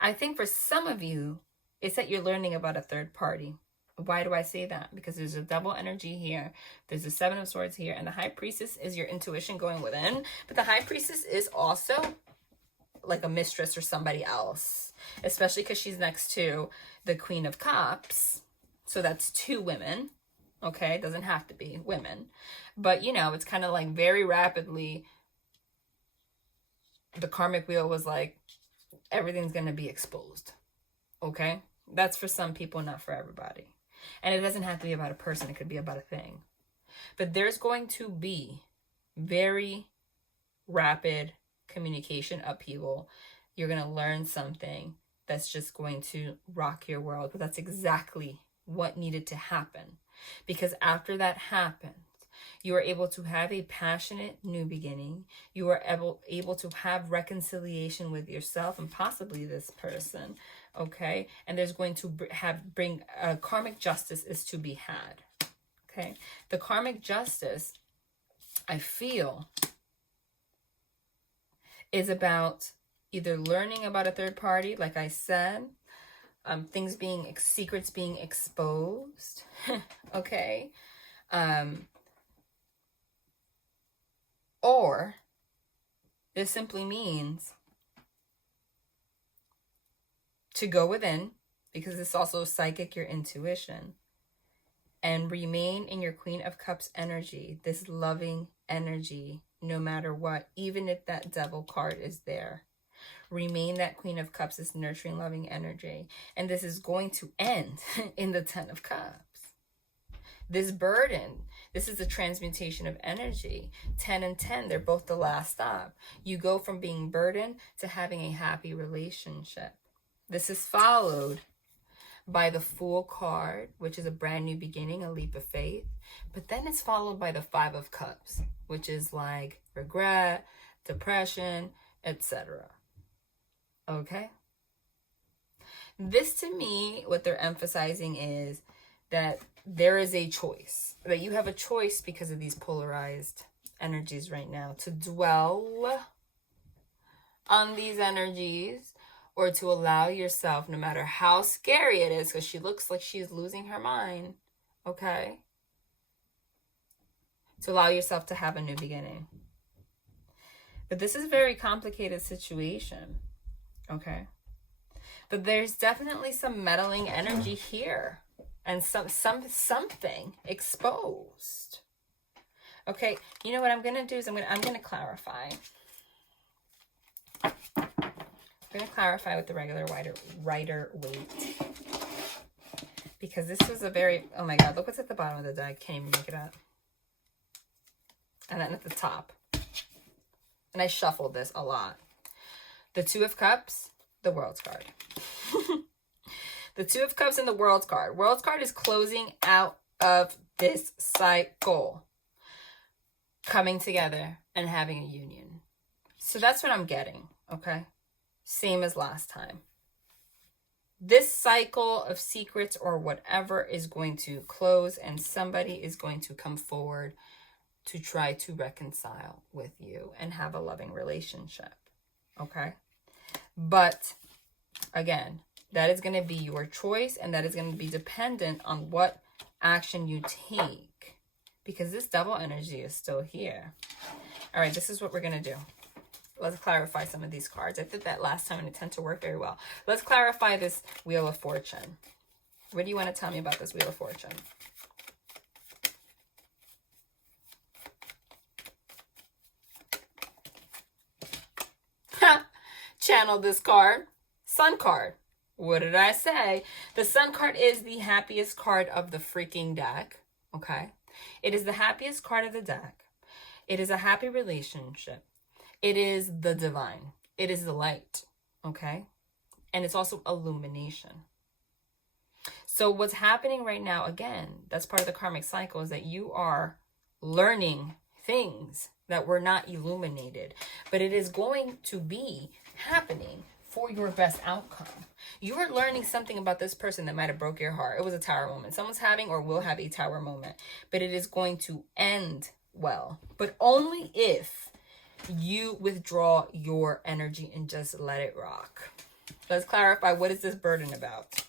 I think for some of you, it's that you're learning about a third party. Why do I say that? Because there's a double energy here. There's a Seven of Swords here. And the High Priestess is your intuition going within. But the High Priestess is also like a mistress or somebody else. Especially because she's next to the Queen of Cups. So that's two women. Okay, it doesn't have to be women. But, you know, it's kind of like very rapidly, the karmic wheel was like, everything's going to be exposed. Okay? That's for some people, not for everybody. And it doesn't have to be about a person. It could be about a thing. But there's going to be very rapid communication upheaval. You're going to learn something that's just going to rock your world. But that's exactly what needed to happen. Because after that happens, you are able to have a passionate new beginning. You are able to have reconciliation with yourself and possibly this person. Okay, and there's going to bring karmic justice is to be had. Okay, the karmic justice, I feel, is about either learning about a third party, like I said, secrets being exposed. Okay, or this simply means to go within, because it's also psychic, your intuition, and remain in your Queen of Cups energy, this loving energy, no matter what, even if that Devil card is there. Remain that Queen of Cups, this nurturing, loving energy. And this is going to end in the Ten of Cups. This burden, this is the transmutation of energy. 10 and 10, they're both the last stop. You go from being burdened to having a happy relationship. This is followed by the Fool card, which is a brand new beginning, a leap of faith. But then it's followed by the Five of Cups, which is like regret, depression, etc. Okay? This, to me, what they're emphasizing is that there is a choice. That you have a choice because of these polarized energies right now to dwell on these energies, or to allow yourself, no matter how scary it is, because she looks like she's losing her mind, okay? To allow yourself to have a new beginning. But this is a very complicated situation, okay? But there's definitely some meddling energy here, and something exposed. Okay, you know what I'm gonna do is I'm gonna clarify. I'm going to clarify with the regular Rider Waite, because this was a very, oh my god, look what's at the bottom of the deck. I can't even make it up. And then at the top, and I shuffled this a lot. The Two of Cups, the World's card. The Two of Cups and the World's card. World's card is closing out of this cycle, coming together and having a union. So that's what I'm getting, okay? Same as last time. This cycle of secrets or whatever is going to close, and somebody is going to come forward to try to reconcile with you and have a loving relationship. Okay? But again, that is going to be your choice, and that is going to be dependent on what action you take, because this Devil energy is still here. All right, this is what we're going to do. Let's clarify some of these cards. I did that last time and it tended to work very well. Let's clarify this Wheel of Fortune. What do you want to tell me about this Wheel of Fortune? channel this card. Sun card. What did I say? The Sun card is the happiest card of the freaking deck. Okay? It is the happiest card of the deck. It is a happy relationship. It is the divine. It is the light. Okay? And it's also illumination. So what's happening right now, again, that's part of the karmic cycle, is that you are learning things that were not illuminated. But it is going to be happening for your best outcome. You are learning something about this person that might have broke your heart. It was a tower moment. Someone's having or will have a tower moment. But it is going to end well. But only if you withdraw your energy and just let it rock. Let's clarify, what is this burden about?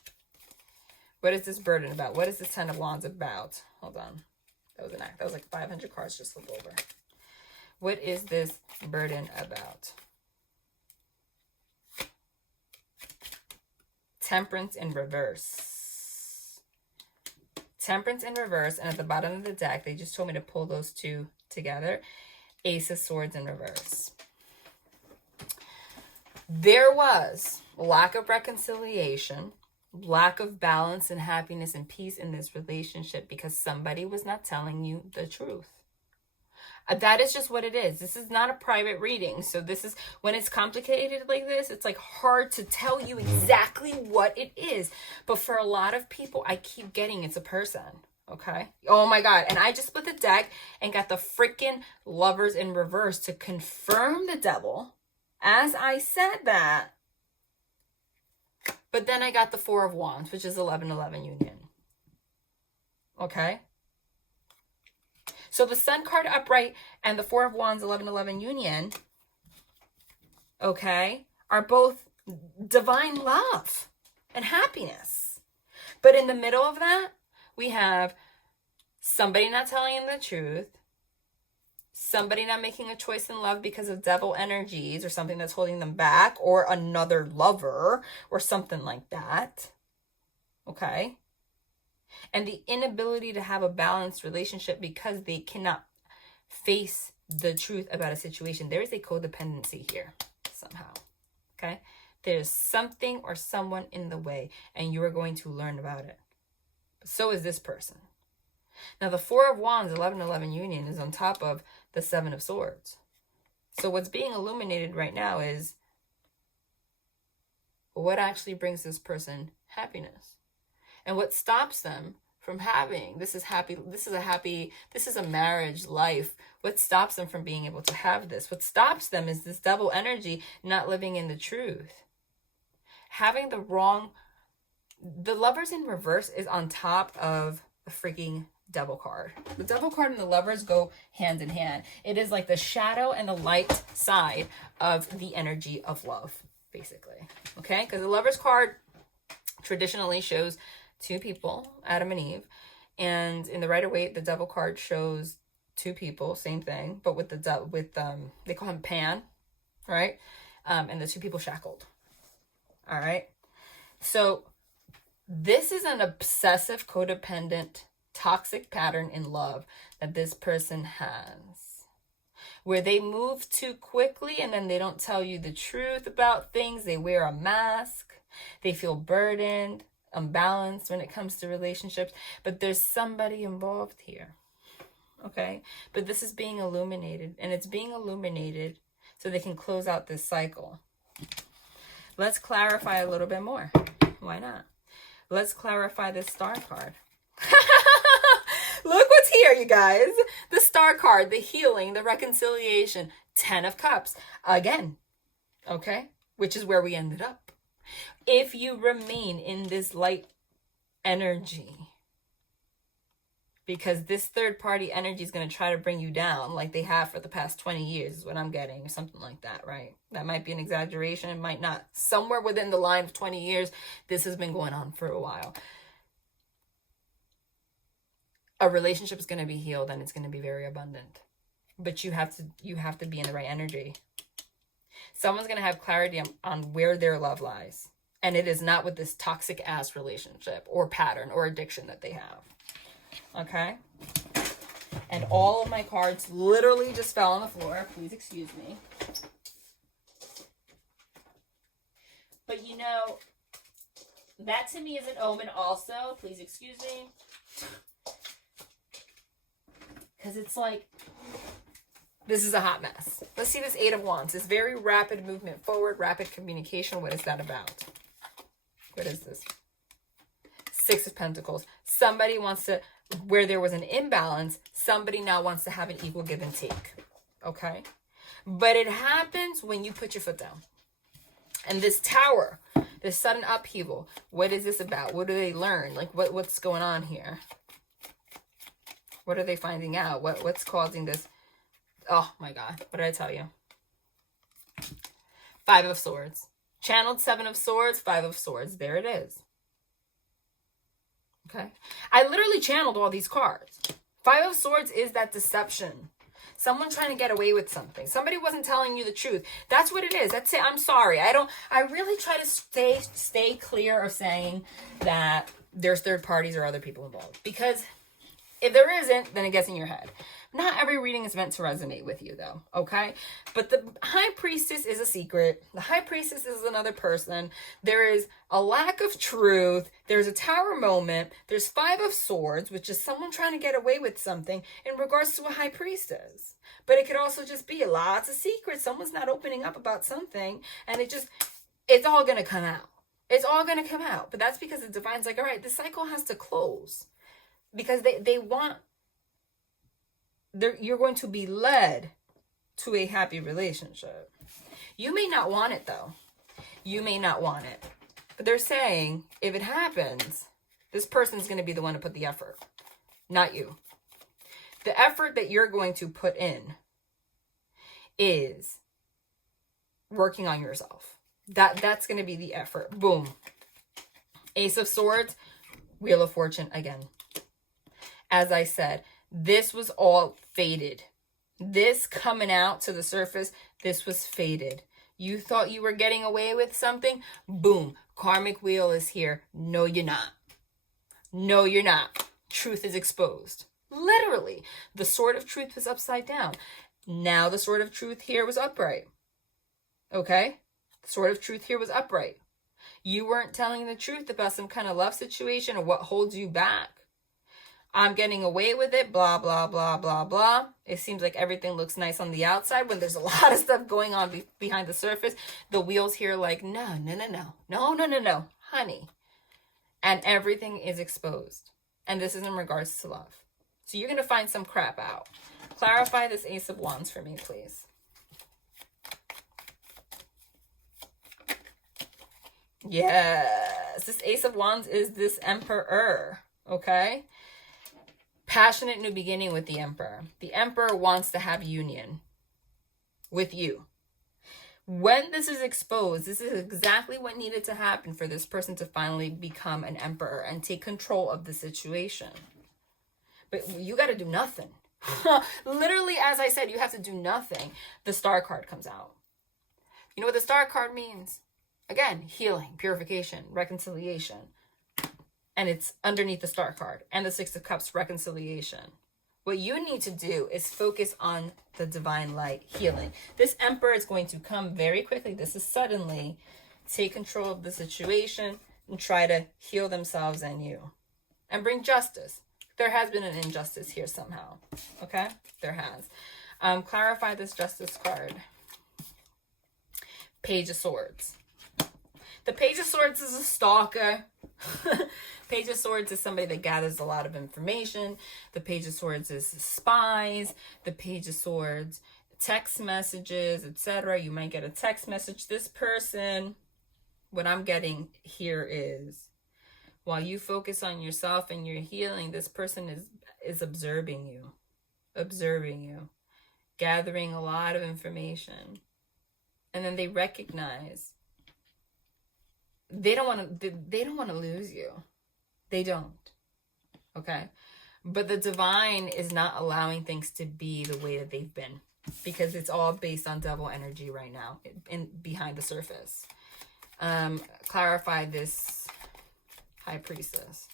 What is this burden about? What is this 10 of Wands about? Hold on. That was an act. That was like 500 cards just flipped over. What is this burden about? Temperance in reverse. Temperance in reverse. And at the bottom of the deck, they just told me to pull those two together. Ace of Swords in reverse. There was lack of reconciliation, lack of balance and happiness and peace in this relationship because somebody was not telling you the truth. That is just what it is. This is not a private reading. So this is, when it's complicated like this, it's like hard to tell you exactly what it is. But for a lot of people, I keep getting it's a person. Okay. Oh my God. And I just split the deck and got the freaking Lovers in reverse to confirm the devil as I said that. But then I got the Four of Wands, which is 11-11 union. Okay. So the Sun card upright and the Four of Wands 11-11 union, okay, are both divine love and happiness. But in the middle of that, we have somebody not telling you the truth, somebody not making a choice in love because of devil energies or something that's holding them back, or another lover or something like that, okay? And the inability to have a balanced relationship because they cannot face the truth about a situation. There is a codependency here somehow, okay? There's something or someone in the way, and you are going to learn about it. So is this person. Now, the Four of Wands, 11-11 union, is on top of the Seven of Swords. So what's being illuminated right now is what actually brings this person happiness. And what stops them from having, this is a marriage life. What stops them from being able to have this? What stops them is this double energy, not living in the truth. Having the Lovers in reverse is on top of the freaking Devil card. The Devil card and the Lovers go hand in hand. It is like the shadow and the light side of the energy of love, basically. Okay? Because the Lovers card traditionally shows two people, Adam and Eve, and in the Rider-Waite, the Devil card shows two people, same thing, but with they call him Pan, right? And the two people shackled. All right. So this is an obsessive, codependent, toxic pattern in love that this person has, where they move too quickly and then they don't tell you the truth about things. They wear a mask. They feel burdened, unbalanced when it comes to relationships, but there's somebody involved here. Okay. But this is being illuminated, and it's being illuminated so they can close out this cycle. Let's clarify a little bit more. Why not? Let's clarify this Star card. Look what's here, you guys. The Star card, the healing, the reconciliation, 10 of Cups. Again, okay? Which is where we ended up. If you remain in this light energy, because this third party energy is going to try to bring you down like they have for the past 20 years is what I'm getting, or something like that, right? That might be an exaggeration. It might not. Somewhere within the line of 20 years, this has been going on for a while. A relationship is going to be healed and it's going to be very abundant. But you have to be in the right energy. Someone's going to have clarity on where their love lies. And it is not with this toxic ass relationship or pattern or addiction that they have. Okay? And all of my cards literally just fell on the floor. Please excuse me. But you know, that to me is an omen also. Please excuse me. Because it's like, this is a hot mess. Let's see this Eight of Wands. This very rapid movement forward, rapid communication. What is that about? What is this? Six of Pentacles. Somebody wants to, where there was an imbalance, somebody now wants to have an equal give and take. Okay? But it happens when you put your foot down. And this Tower, this sudden upheaval, what is this about? What do they learn? Like, what's going on here? What are they finding out? What's causing this? Oh my God, what did I tell you? Five of Swords. Channeled Seven of Swords, Five of Swords. There it is. Okay. I literally channeled all these cards. Five of Swords is that deception. Someone trying to get away with something. Somebody wasn't telling you the truth. That's what it is. That's it. I'm sorry. I really try to stay clear of saying that there's third parties or other people involved. Because if there isn't, then it gets in your head. Not every reading is meant to resonate with you, though, okay? But the High Priestess is a secret. The High Priestess is another person. There is a lack of truth. There's a Tower moment. There's Five of Swords, which is someone trying to get away with something in regards to a High Priestess. But it could also just be lots of secrets. Someone's not opening up about something, and it's all going to come out. It's all going to come out. But that's because the Divine's like, all right, the cycle has to close. Because they want... you're going to be led to a happy relationship. You may not want it, though. You may not want it. But they're saying, if it happens, this person's going to be the one to put the effort, not you. The effort that you're going to put in is working on yourself. That's going to be the effort. Boom. Ace of Swords, Wheel of Fortune again. As I said, this was all fated. This coming out to the surface, this was fated. You thought you were getting away with something? Boom. Karmic wheel is here. No, you're not. No, you're not. Truth is exposed. Literally. The sword of truth was upside down. Now the sword of truth here was upright. Okay? The sword of truth here was upright. You weren't telling the truth about some kind of love situation or what holds you back. I'm getting away with it, blah, blah, blah, blah, blah. It seems like everything looks nice on the outside when there's a lot of stuff going on behind the surface. The wheels here like, no, honey. And everything is exposed. And this is in regards to love. So you're going to find some crap out. Clarify this Ace of Wands for me, please. Yes, this Ace of Wands is this Emperor, okay? Passionate new beginning with the Emperor. The Emperor wants to have union with you. When this is exposed, this is exactly what needed to happen for this person to finally become an Emperor and take control of the situation. But you got to do nothing. Literally, as I said, you have to do nothing. The Star card comes out. You know what the Star card means? Again, healing, purification, reconciliation. And it's underneath the Star card. And the Six of Cups, reconciliation. What you need to do is focus on the divine light, healing. This Emperor is going to come very quickly. This is suddenly. Take control of the situation and try to heal themselves and you. And bring justice. There has been an injustice here somehow. Okay? There has. Clarify this Justice card. Page of Swords. The Page of Swords is a stalker. Page of Swords is somebody that gathers a lot of information. The Page of Swords is spies. The Page of Swords, text messages, etc. You might get a text message. This person, what I'm getting here is, while you focus on yourself and your healing, this person is observing you, gathering a lot of information. And then they recognize they don't want to lose you. They don't. Okay? But the divine is not allowing things to be the way that they've been, because it's all based on devil energy right now behind the surface. Clarify this High Priestess.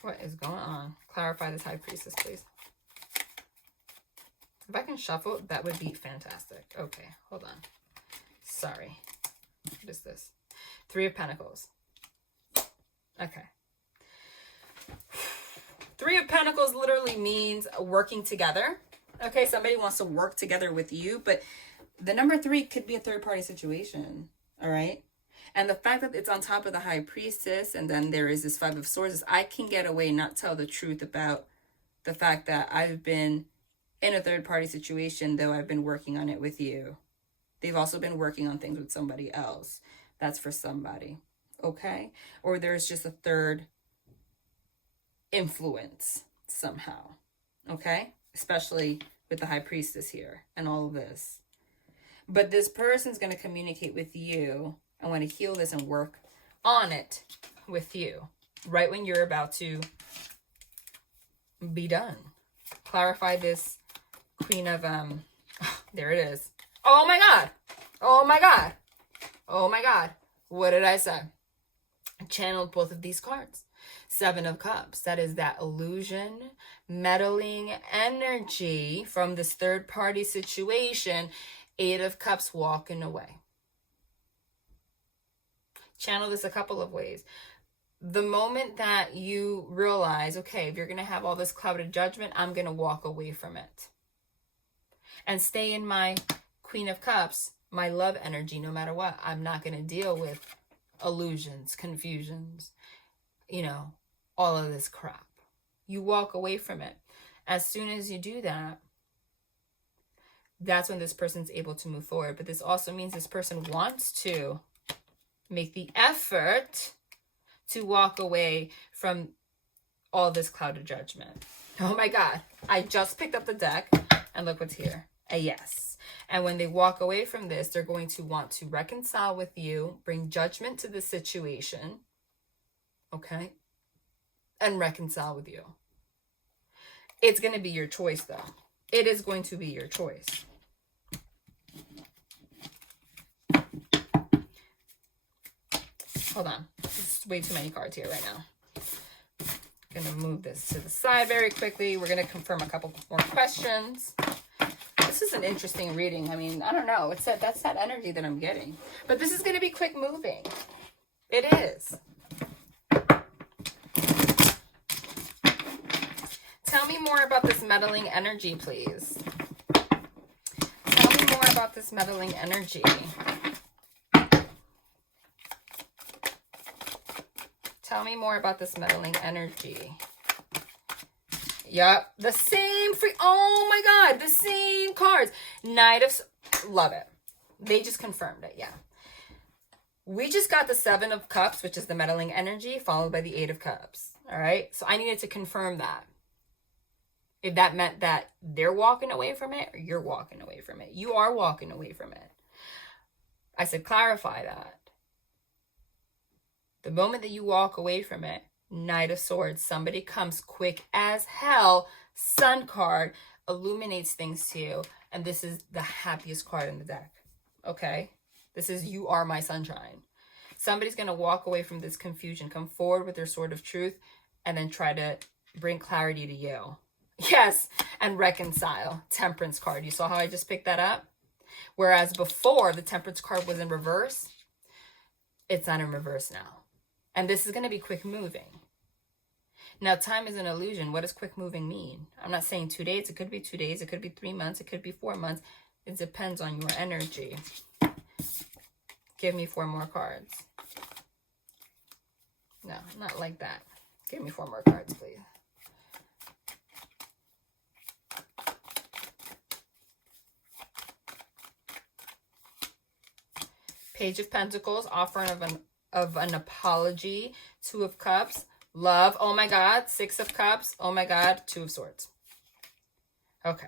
What is going on? Clarify this High Priestess, please. If I can shuffle, that would be fantastic. Okay, hold on. Sorry. What is this? Three of Pentacles. Okay. Three of Pentacles literally means working together. Okay, somebody wants to work together with you, but the number 3 could be a third-party situation, all right? And the fact that it's on top of the High Priestess, and then there is this 5 of Swords, is I can get away and not tell the truth about the fact that I've been in a third-party situation, though I've been working on it with you. They've also been working on things with somebody else. That's for somebody, okay? Or there's just a third influence somehow, okay? Especially with the High Priestess here and all of this. But this person's going to communicate with you and want to heal this and work on it with you right when you're about to be done. Clarify this Queen of, there it is. Oh my God. Oh my God. Oh my God. What did I say? I channeled both of these cards. 7 of Cups. That is that illusion, meddling energy from this third party situation. 8 of Cups, walking away. Channel this a couple of ways. The moment that you realize, okay, if you're going to have all this clouded judgment, I'm going to walk away from it. And stay in my Queen of Cups, my love energy, no matter what. I'm not going to deal with illusions, confusions, you know, all of this crap. You walk away from it. As soon as you do that, that's when this person's able to move forward. But this also means this person wants to make the effort to walk away from all this clouded judgment. Oh my God. I just picked up the deck and look what's here. A yes. And when they walk away from this, they're going to want to reconcile with you, bring judgment to the situation, okay? And reconcile with you. It's going to be your choice, though. It is going to be your choice. Hold on. There's way too many cards here right now. I'm going to move this to the side very quickly. We're going to confirm a couple more questions. This is an interesting reading. I mean, I don't know. It's that's that energy that I'm getting. But this is going to be quick moving. It is. Tell me more about this meddling energy, please. Tell me more about this meddling energy. Tell me more about this meddling energy. Yep, the same free. Oh my God, the same cards. Knight of, love it. They just confirmed it, yeah. We just got the 7 of Cups, which is the meddling energy, followed by the 8 of Cups. All right, so I needed to confirm that. If that meant that they're walking away from it or you're walking away from it. You are walking away from it. I said, clarify that. The moment that you walk away from it, Knight of Swords, somebody comes quick as hell, Sun card, illuminates things to you, and this is the happiest card in the deck, okay? This is you are my sunshine. Somebody's going to walk away from this confusion, come forward with their sword of truth, and then try to bring clarity to you. Yes, and reconcile. Temperance card. You saw how I just picked that up? Whereas before, the Temperance card was in reverse. It's not in reverse now. And this is going to be quick moving. Now, time is an illusion. What does quick moving mean? I'm not saying 2 days. It could be 2 days. It could be 3 months. It could be 4 months. It depends on your energy. Give me 4 more cards. No, not like that. Give me 4 more cards, please. Page of Pentacles, offering of an apology. 2 of Cups, love. Oh my God, 6 of Cups. Oh my God, 2 of Swords. Okay.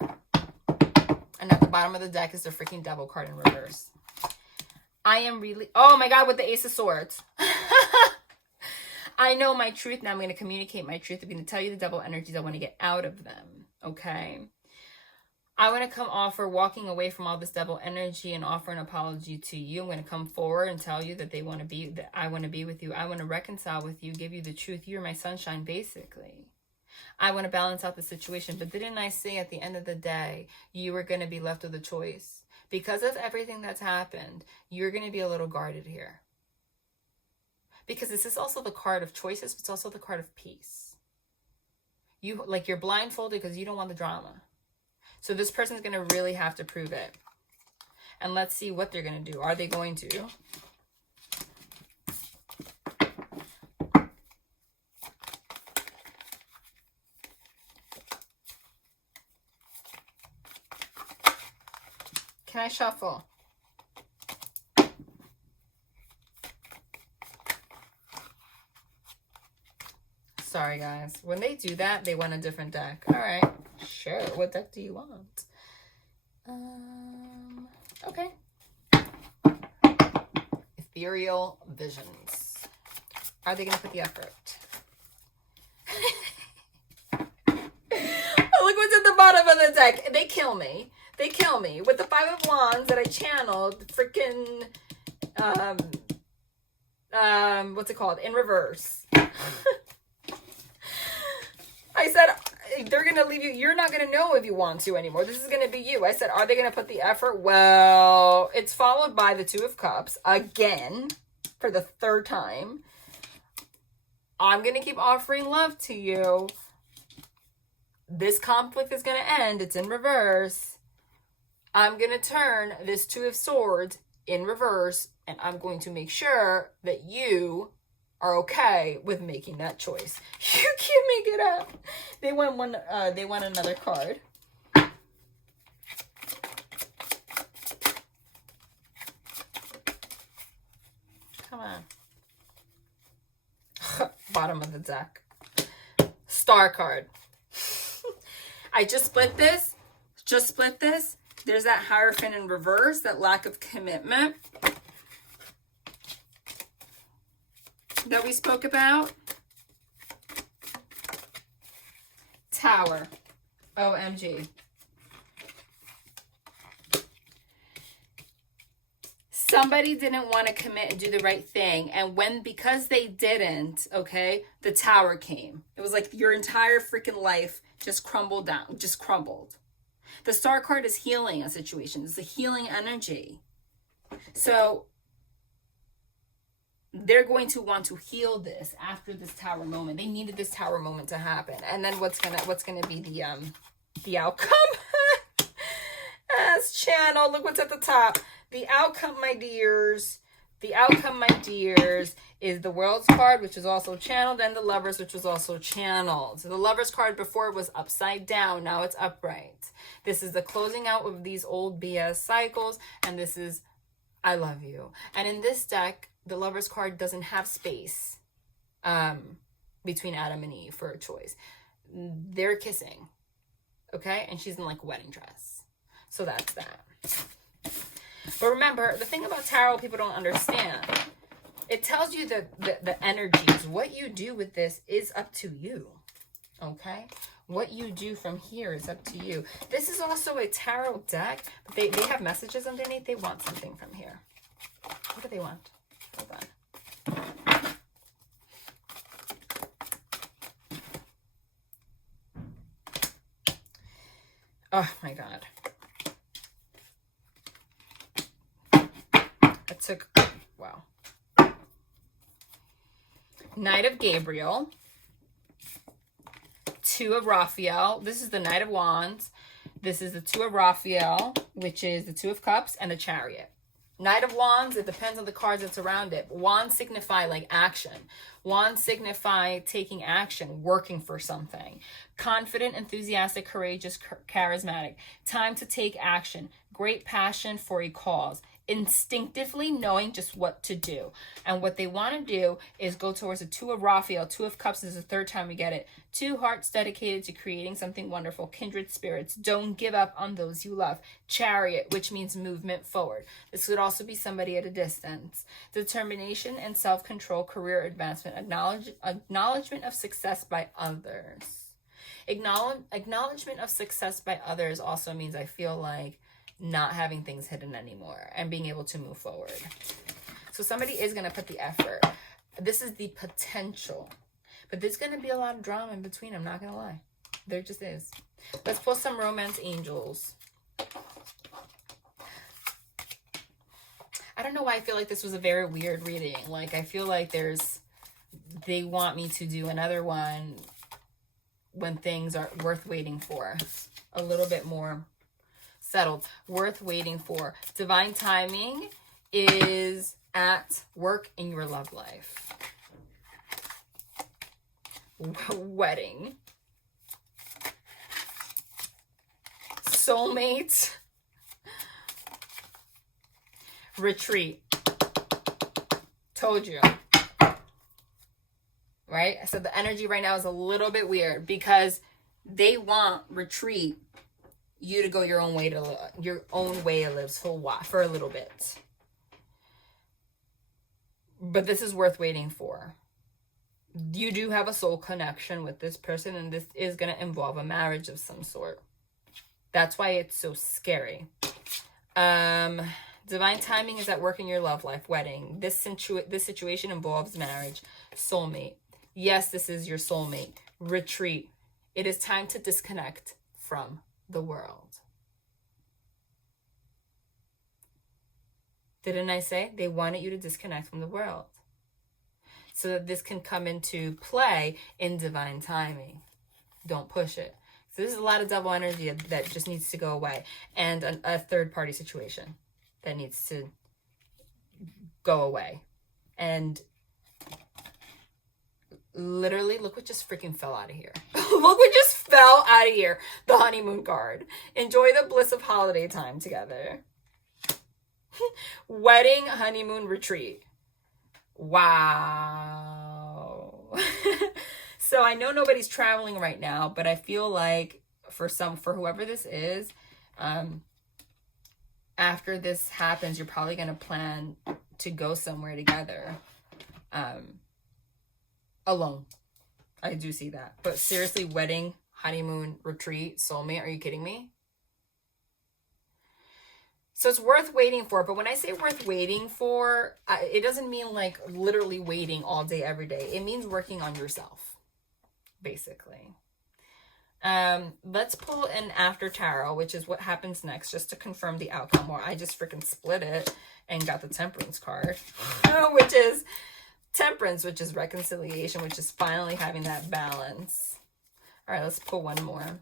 And at the bottom of the deck is the freaking Devil card in reverse. I am really, oh my God, with the Ace of Swords. I know my truth now. I'm going to communicate my truth. I'm going to tell you the Devil energies I want to get out of them. Okay. I want to come offer walking away from all this Devil energy and offer an apology to you. I'm going to come forward and tell you that they want to be, that I want to be with you. I want to reconcile with you, give you the truth. You're my sunshine, basically. I want to balance out the situation. But didn't I say at the end of the day, you were going to be left with a choice? Because of everything that's happened, you're going to be a little guarded here. Because this is also the card of choices, but it's also the card of peace. You're blindfolded because you don't want the drama. So this person's going to really have to prove it. And let's see what they're going to do. Are they going to? Can I shuffle? Sorry, guys. When they do that, they want a different deck. All right. Sure. What deck do you want? Okay. Ethereal Visions. Are they going to put the effort? Oh, look what's at the bottom of the deck. They kill me. They kill me. With the Five of Wands that I channeled, freaking, what's it called? In reverse. I said, they're going to leave you. You're not going to know if you want to anymore. This is going to be you. I said, are they going to put the effort? Well, it's followed by the Two of Cups again for the third time. I'm going to keep offering love to you. This conflict is going to end. It's in reverse. I'm going to turn this Two of Swords in reverse, and I'm going to make sure that you are okay with making that choice. You can't make it up. They want one. They want another card. Come on. Bottom of the deck. Star card. I just split this. Just split this. There's that Hierophant in reverse. That lack of commitment that we spoke about. Tower. OMG. Somebody didn't want to commit and do the right thing. And because they didn't, okay, the Tower came. It was like your entire freaking life just crumbled down, just crumbled. The Star card is healing a situation. It's a healing energy. So they're going to want to heal this after this Tower moment. They needed this Tower moment to happen. And then what's gonna be the outcome? As channel, look what's at the top. The outcome, my dears. The outcome, my dears, is the World's card, which is also channeled, and the Lovers, which was also channeled. So the Lovers card before was upside down. Now it's upright. This is the closing out of these old BS cycles, and this is I love you. And in this deck, the Lovers card doesn't have space between Adam and Eve for a choice. They're kissing, okay? And she's in like a wedding dress. So that's that. But remember, the thing about tarot people don't understand, it tells you the energies. What you do with this is up to you, okay? What you do from here is up to you. This is also a tarot deck, but they have messages underneath. They want something from here. What do they want? Hold on. Oh my God. It took, wow. Knight of Gabriel. Two of Raphael. This is the Knight of Wands. This is the Two of Raphael, which is the Two of Cups and the Chariot. Knight of Wands, it depends on the cards that's around it. Wands signify like action. Wands signify taking action, working for something. Confident, enthusiastic, courageous, charismatic. Time to take action. Great passion for a cause. Instinctively knowing just what to do. And what they want to do is go towards the Two of Raphael. Two of Cups is the third time we get it. Two hearts dedicated to creating something wonderful. Kindred spirits. Don't give up on those you love. Chariot, which means movement forward. This could also be somebody at a distance. Determination and self-control, career advancement. Acknowledgement of success by others. Acknowledgement of success by others also means I feel like not having things hidden anymore and being able to move forward. So somebody is going to put the effort. This is the potential. But there's going to be a lot of drama in between. I'm not going to lie. There just is. Let's pull some romance angels. I don't know why I feel like this was a very weird reading. Like, I feel like they want me to do another one when things are worth waiting for. A little bit more settled. Worth waiting for. Divine timing is at work in your love life. Wedding. Soulmate. Retreat. Told you. Right? So the energy right now is a little bit weird because they want retreat, you to go your own way to live for a little bit. But this is worth waiting for. You do have a soul connection with this person, and this is going to involve a marriage of some sort. That's why it's so scary. Divine timing is at work in your love life. Wedding. This situation involves marriage. Soulmate. Yes, this is your soulmate. Retreat. It is time to disconnect from the world. Didn't I say they wanted you to disconnect from the world? So that this can come into play in divine timing. Don't push it. So this is a lot of double energy that just needs to go away. And a third party situation that needs to go away. And literally, look what just freaking fell out of here. Look what just fell out of here. The honeymoon card. Enjoy the bliss of holiday time together. Wedding, honeymoon, retreat. Wow. So I know nobody's traveling right now, but I feel like for whoever this is, after this happens, you're probably going to plan to go somewhere together. Alone. I do see that. But seriously, wedding, honeymoon, retreat, soulmate, are you kidding me? So it's worth waiting for. But when I say worth waiting for, it doesn't mean like literally waiting all day, every day. It means working on yourself, basically. Let's pull an after tarot, which is what happens next, just to confirm the outcome. Well, I just freaking split it and got the Temperance card, which is Temperance, which is reconciliation, which is finally having that balance. All right, let's pull one more.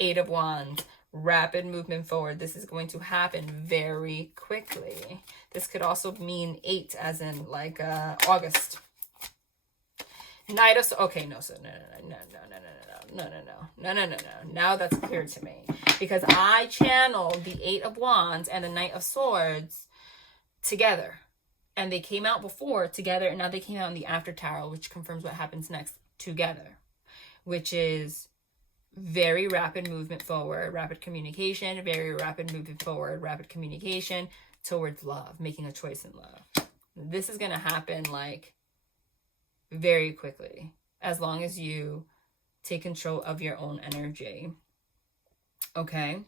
Eight of Wands. Rapid movement forward. This is going to happen very quickly. This could also mean 8, as in like August. Knight of okay, no, so no. Now that's clear to me because I channeled the 8 of Wands and the Knight of Swords together, and they came out before together, and now they came out in the after tarot, which confirms what happens next together, which is very rapid movement forward, rapid communication, very rapid movement forward, rapid communication towards love, making a choice in love. This is going to happen like very quickly, as long as you take control of your own energy. Okay?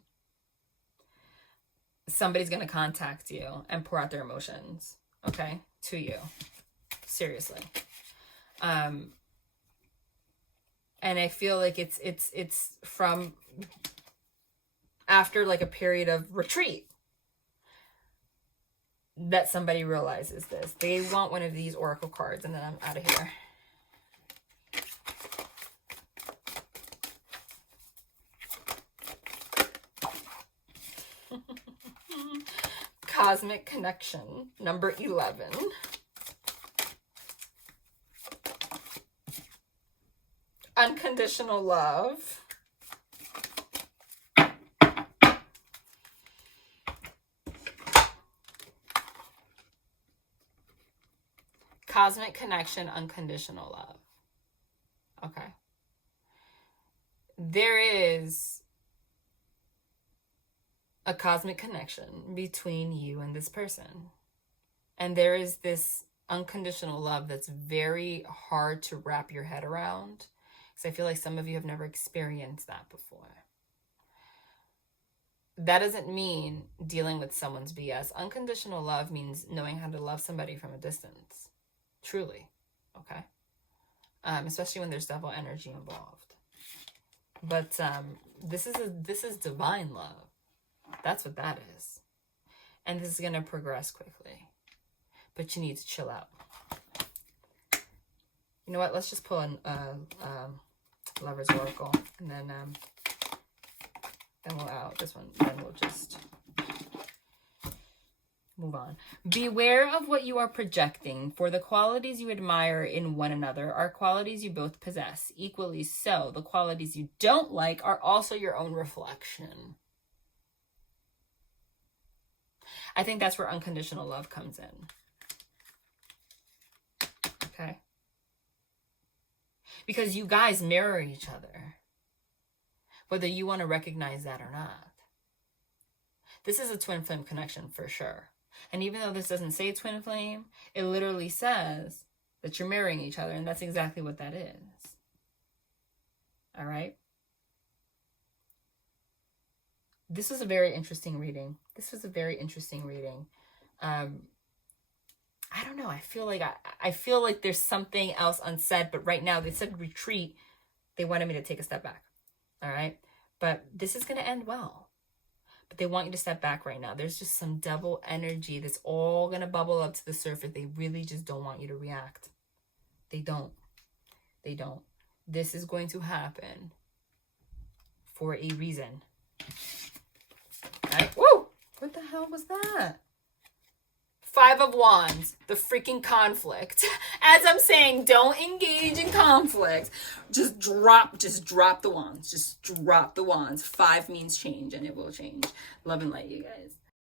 Somebody's going to contact you and pour out their emotions, okay, to you. Seriously. And I feel like it's from after like a period of retreat that somebody realizes this. They want one of these oracle cards, and then I'm out of here. Cosmic Connection, number 11. Unconditional love. Cosmic connection, unconditional love. Okay. There is a cosmic connection between you and this person. And there is this unconditional love that's very hard to wrap your head around. Because I feel like some of you have never experienced that before. That doesn't mean dealing with someone's BS. Unconditional love means knowing how to love somebody from a distance. Truly. Okay. Especially when there's devil energy involved. But this is divine love. That's what that is. And this is going to progress quickly. But you need to chill out. You know what? Let's just pull in Lover's Oracle. And then we'll out this one. Then we'll just move on. Beware of what you are projecting, for the qualities you admire in one another are qualities you both possess. Equally so, the qualities you don't like are also your own reflection. I think that's where unconditional love comes in. Okay? Because you guys mirror each other, whether you want to recognize that or not. This is a twin flame connection for sure. And even though this doesn't say twin flame, it literally says that you're mirroring each other, and that's exactly what that is. All right? This was a very interesting reading. I don't know. I feel like there's something else unsaid, but right now they said retreat. They wanted me to take a step back. All right? But this is going to end well. But they want you to step back right now. There's just some devil energy that's all going to bubble up to the surface. They really just don't want you to react. They don't. This is going to happen for a reason. Okay? Woo! What the hell was that? 5 of Wands, the freaking conflict. As I'm saying, don't engage in conflict. Just drop the wands. Just drop the wands. 5 means change, and it will change. Love and light, you guys.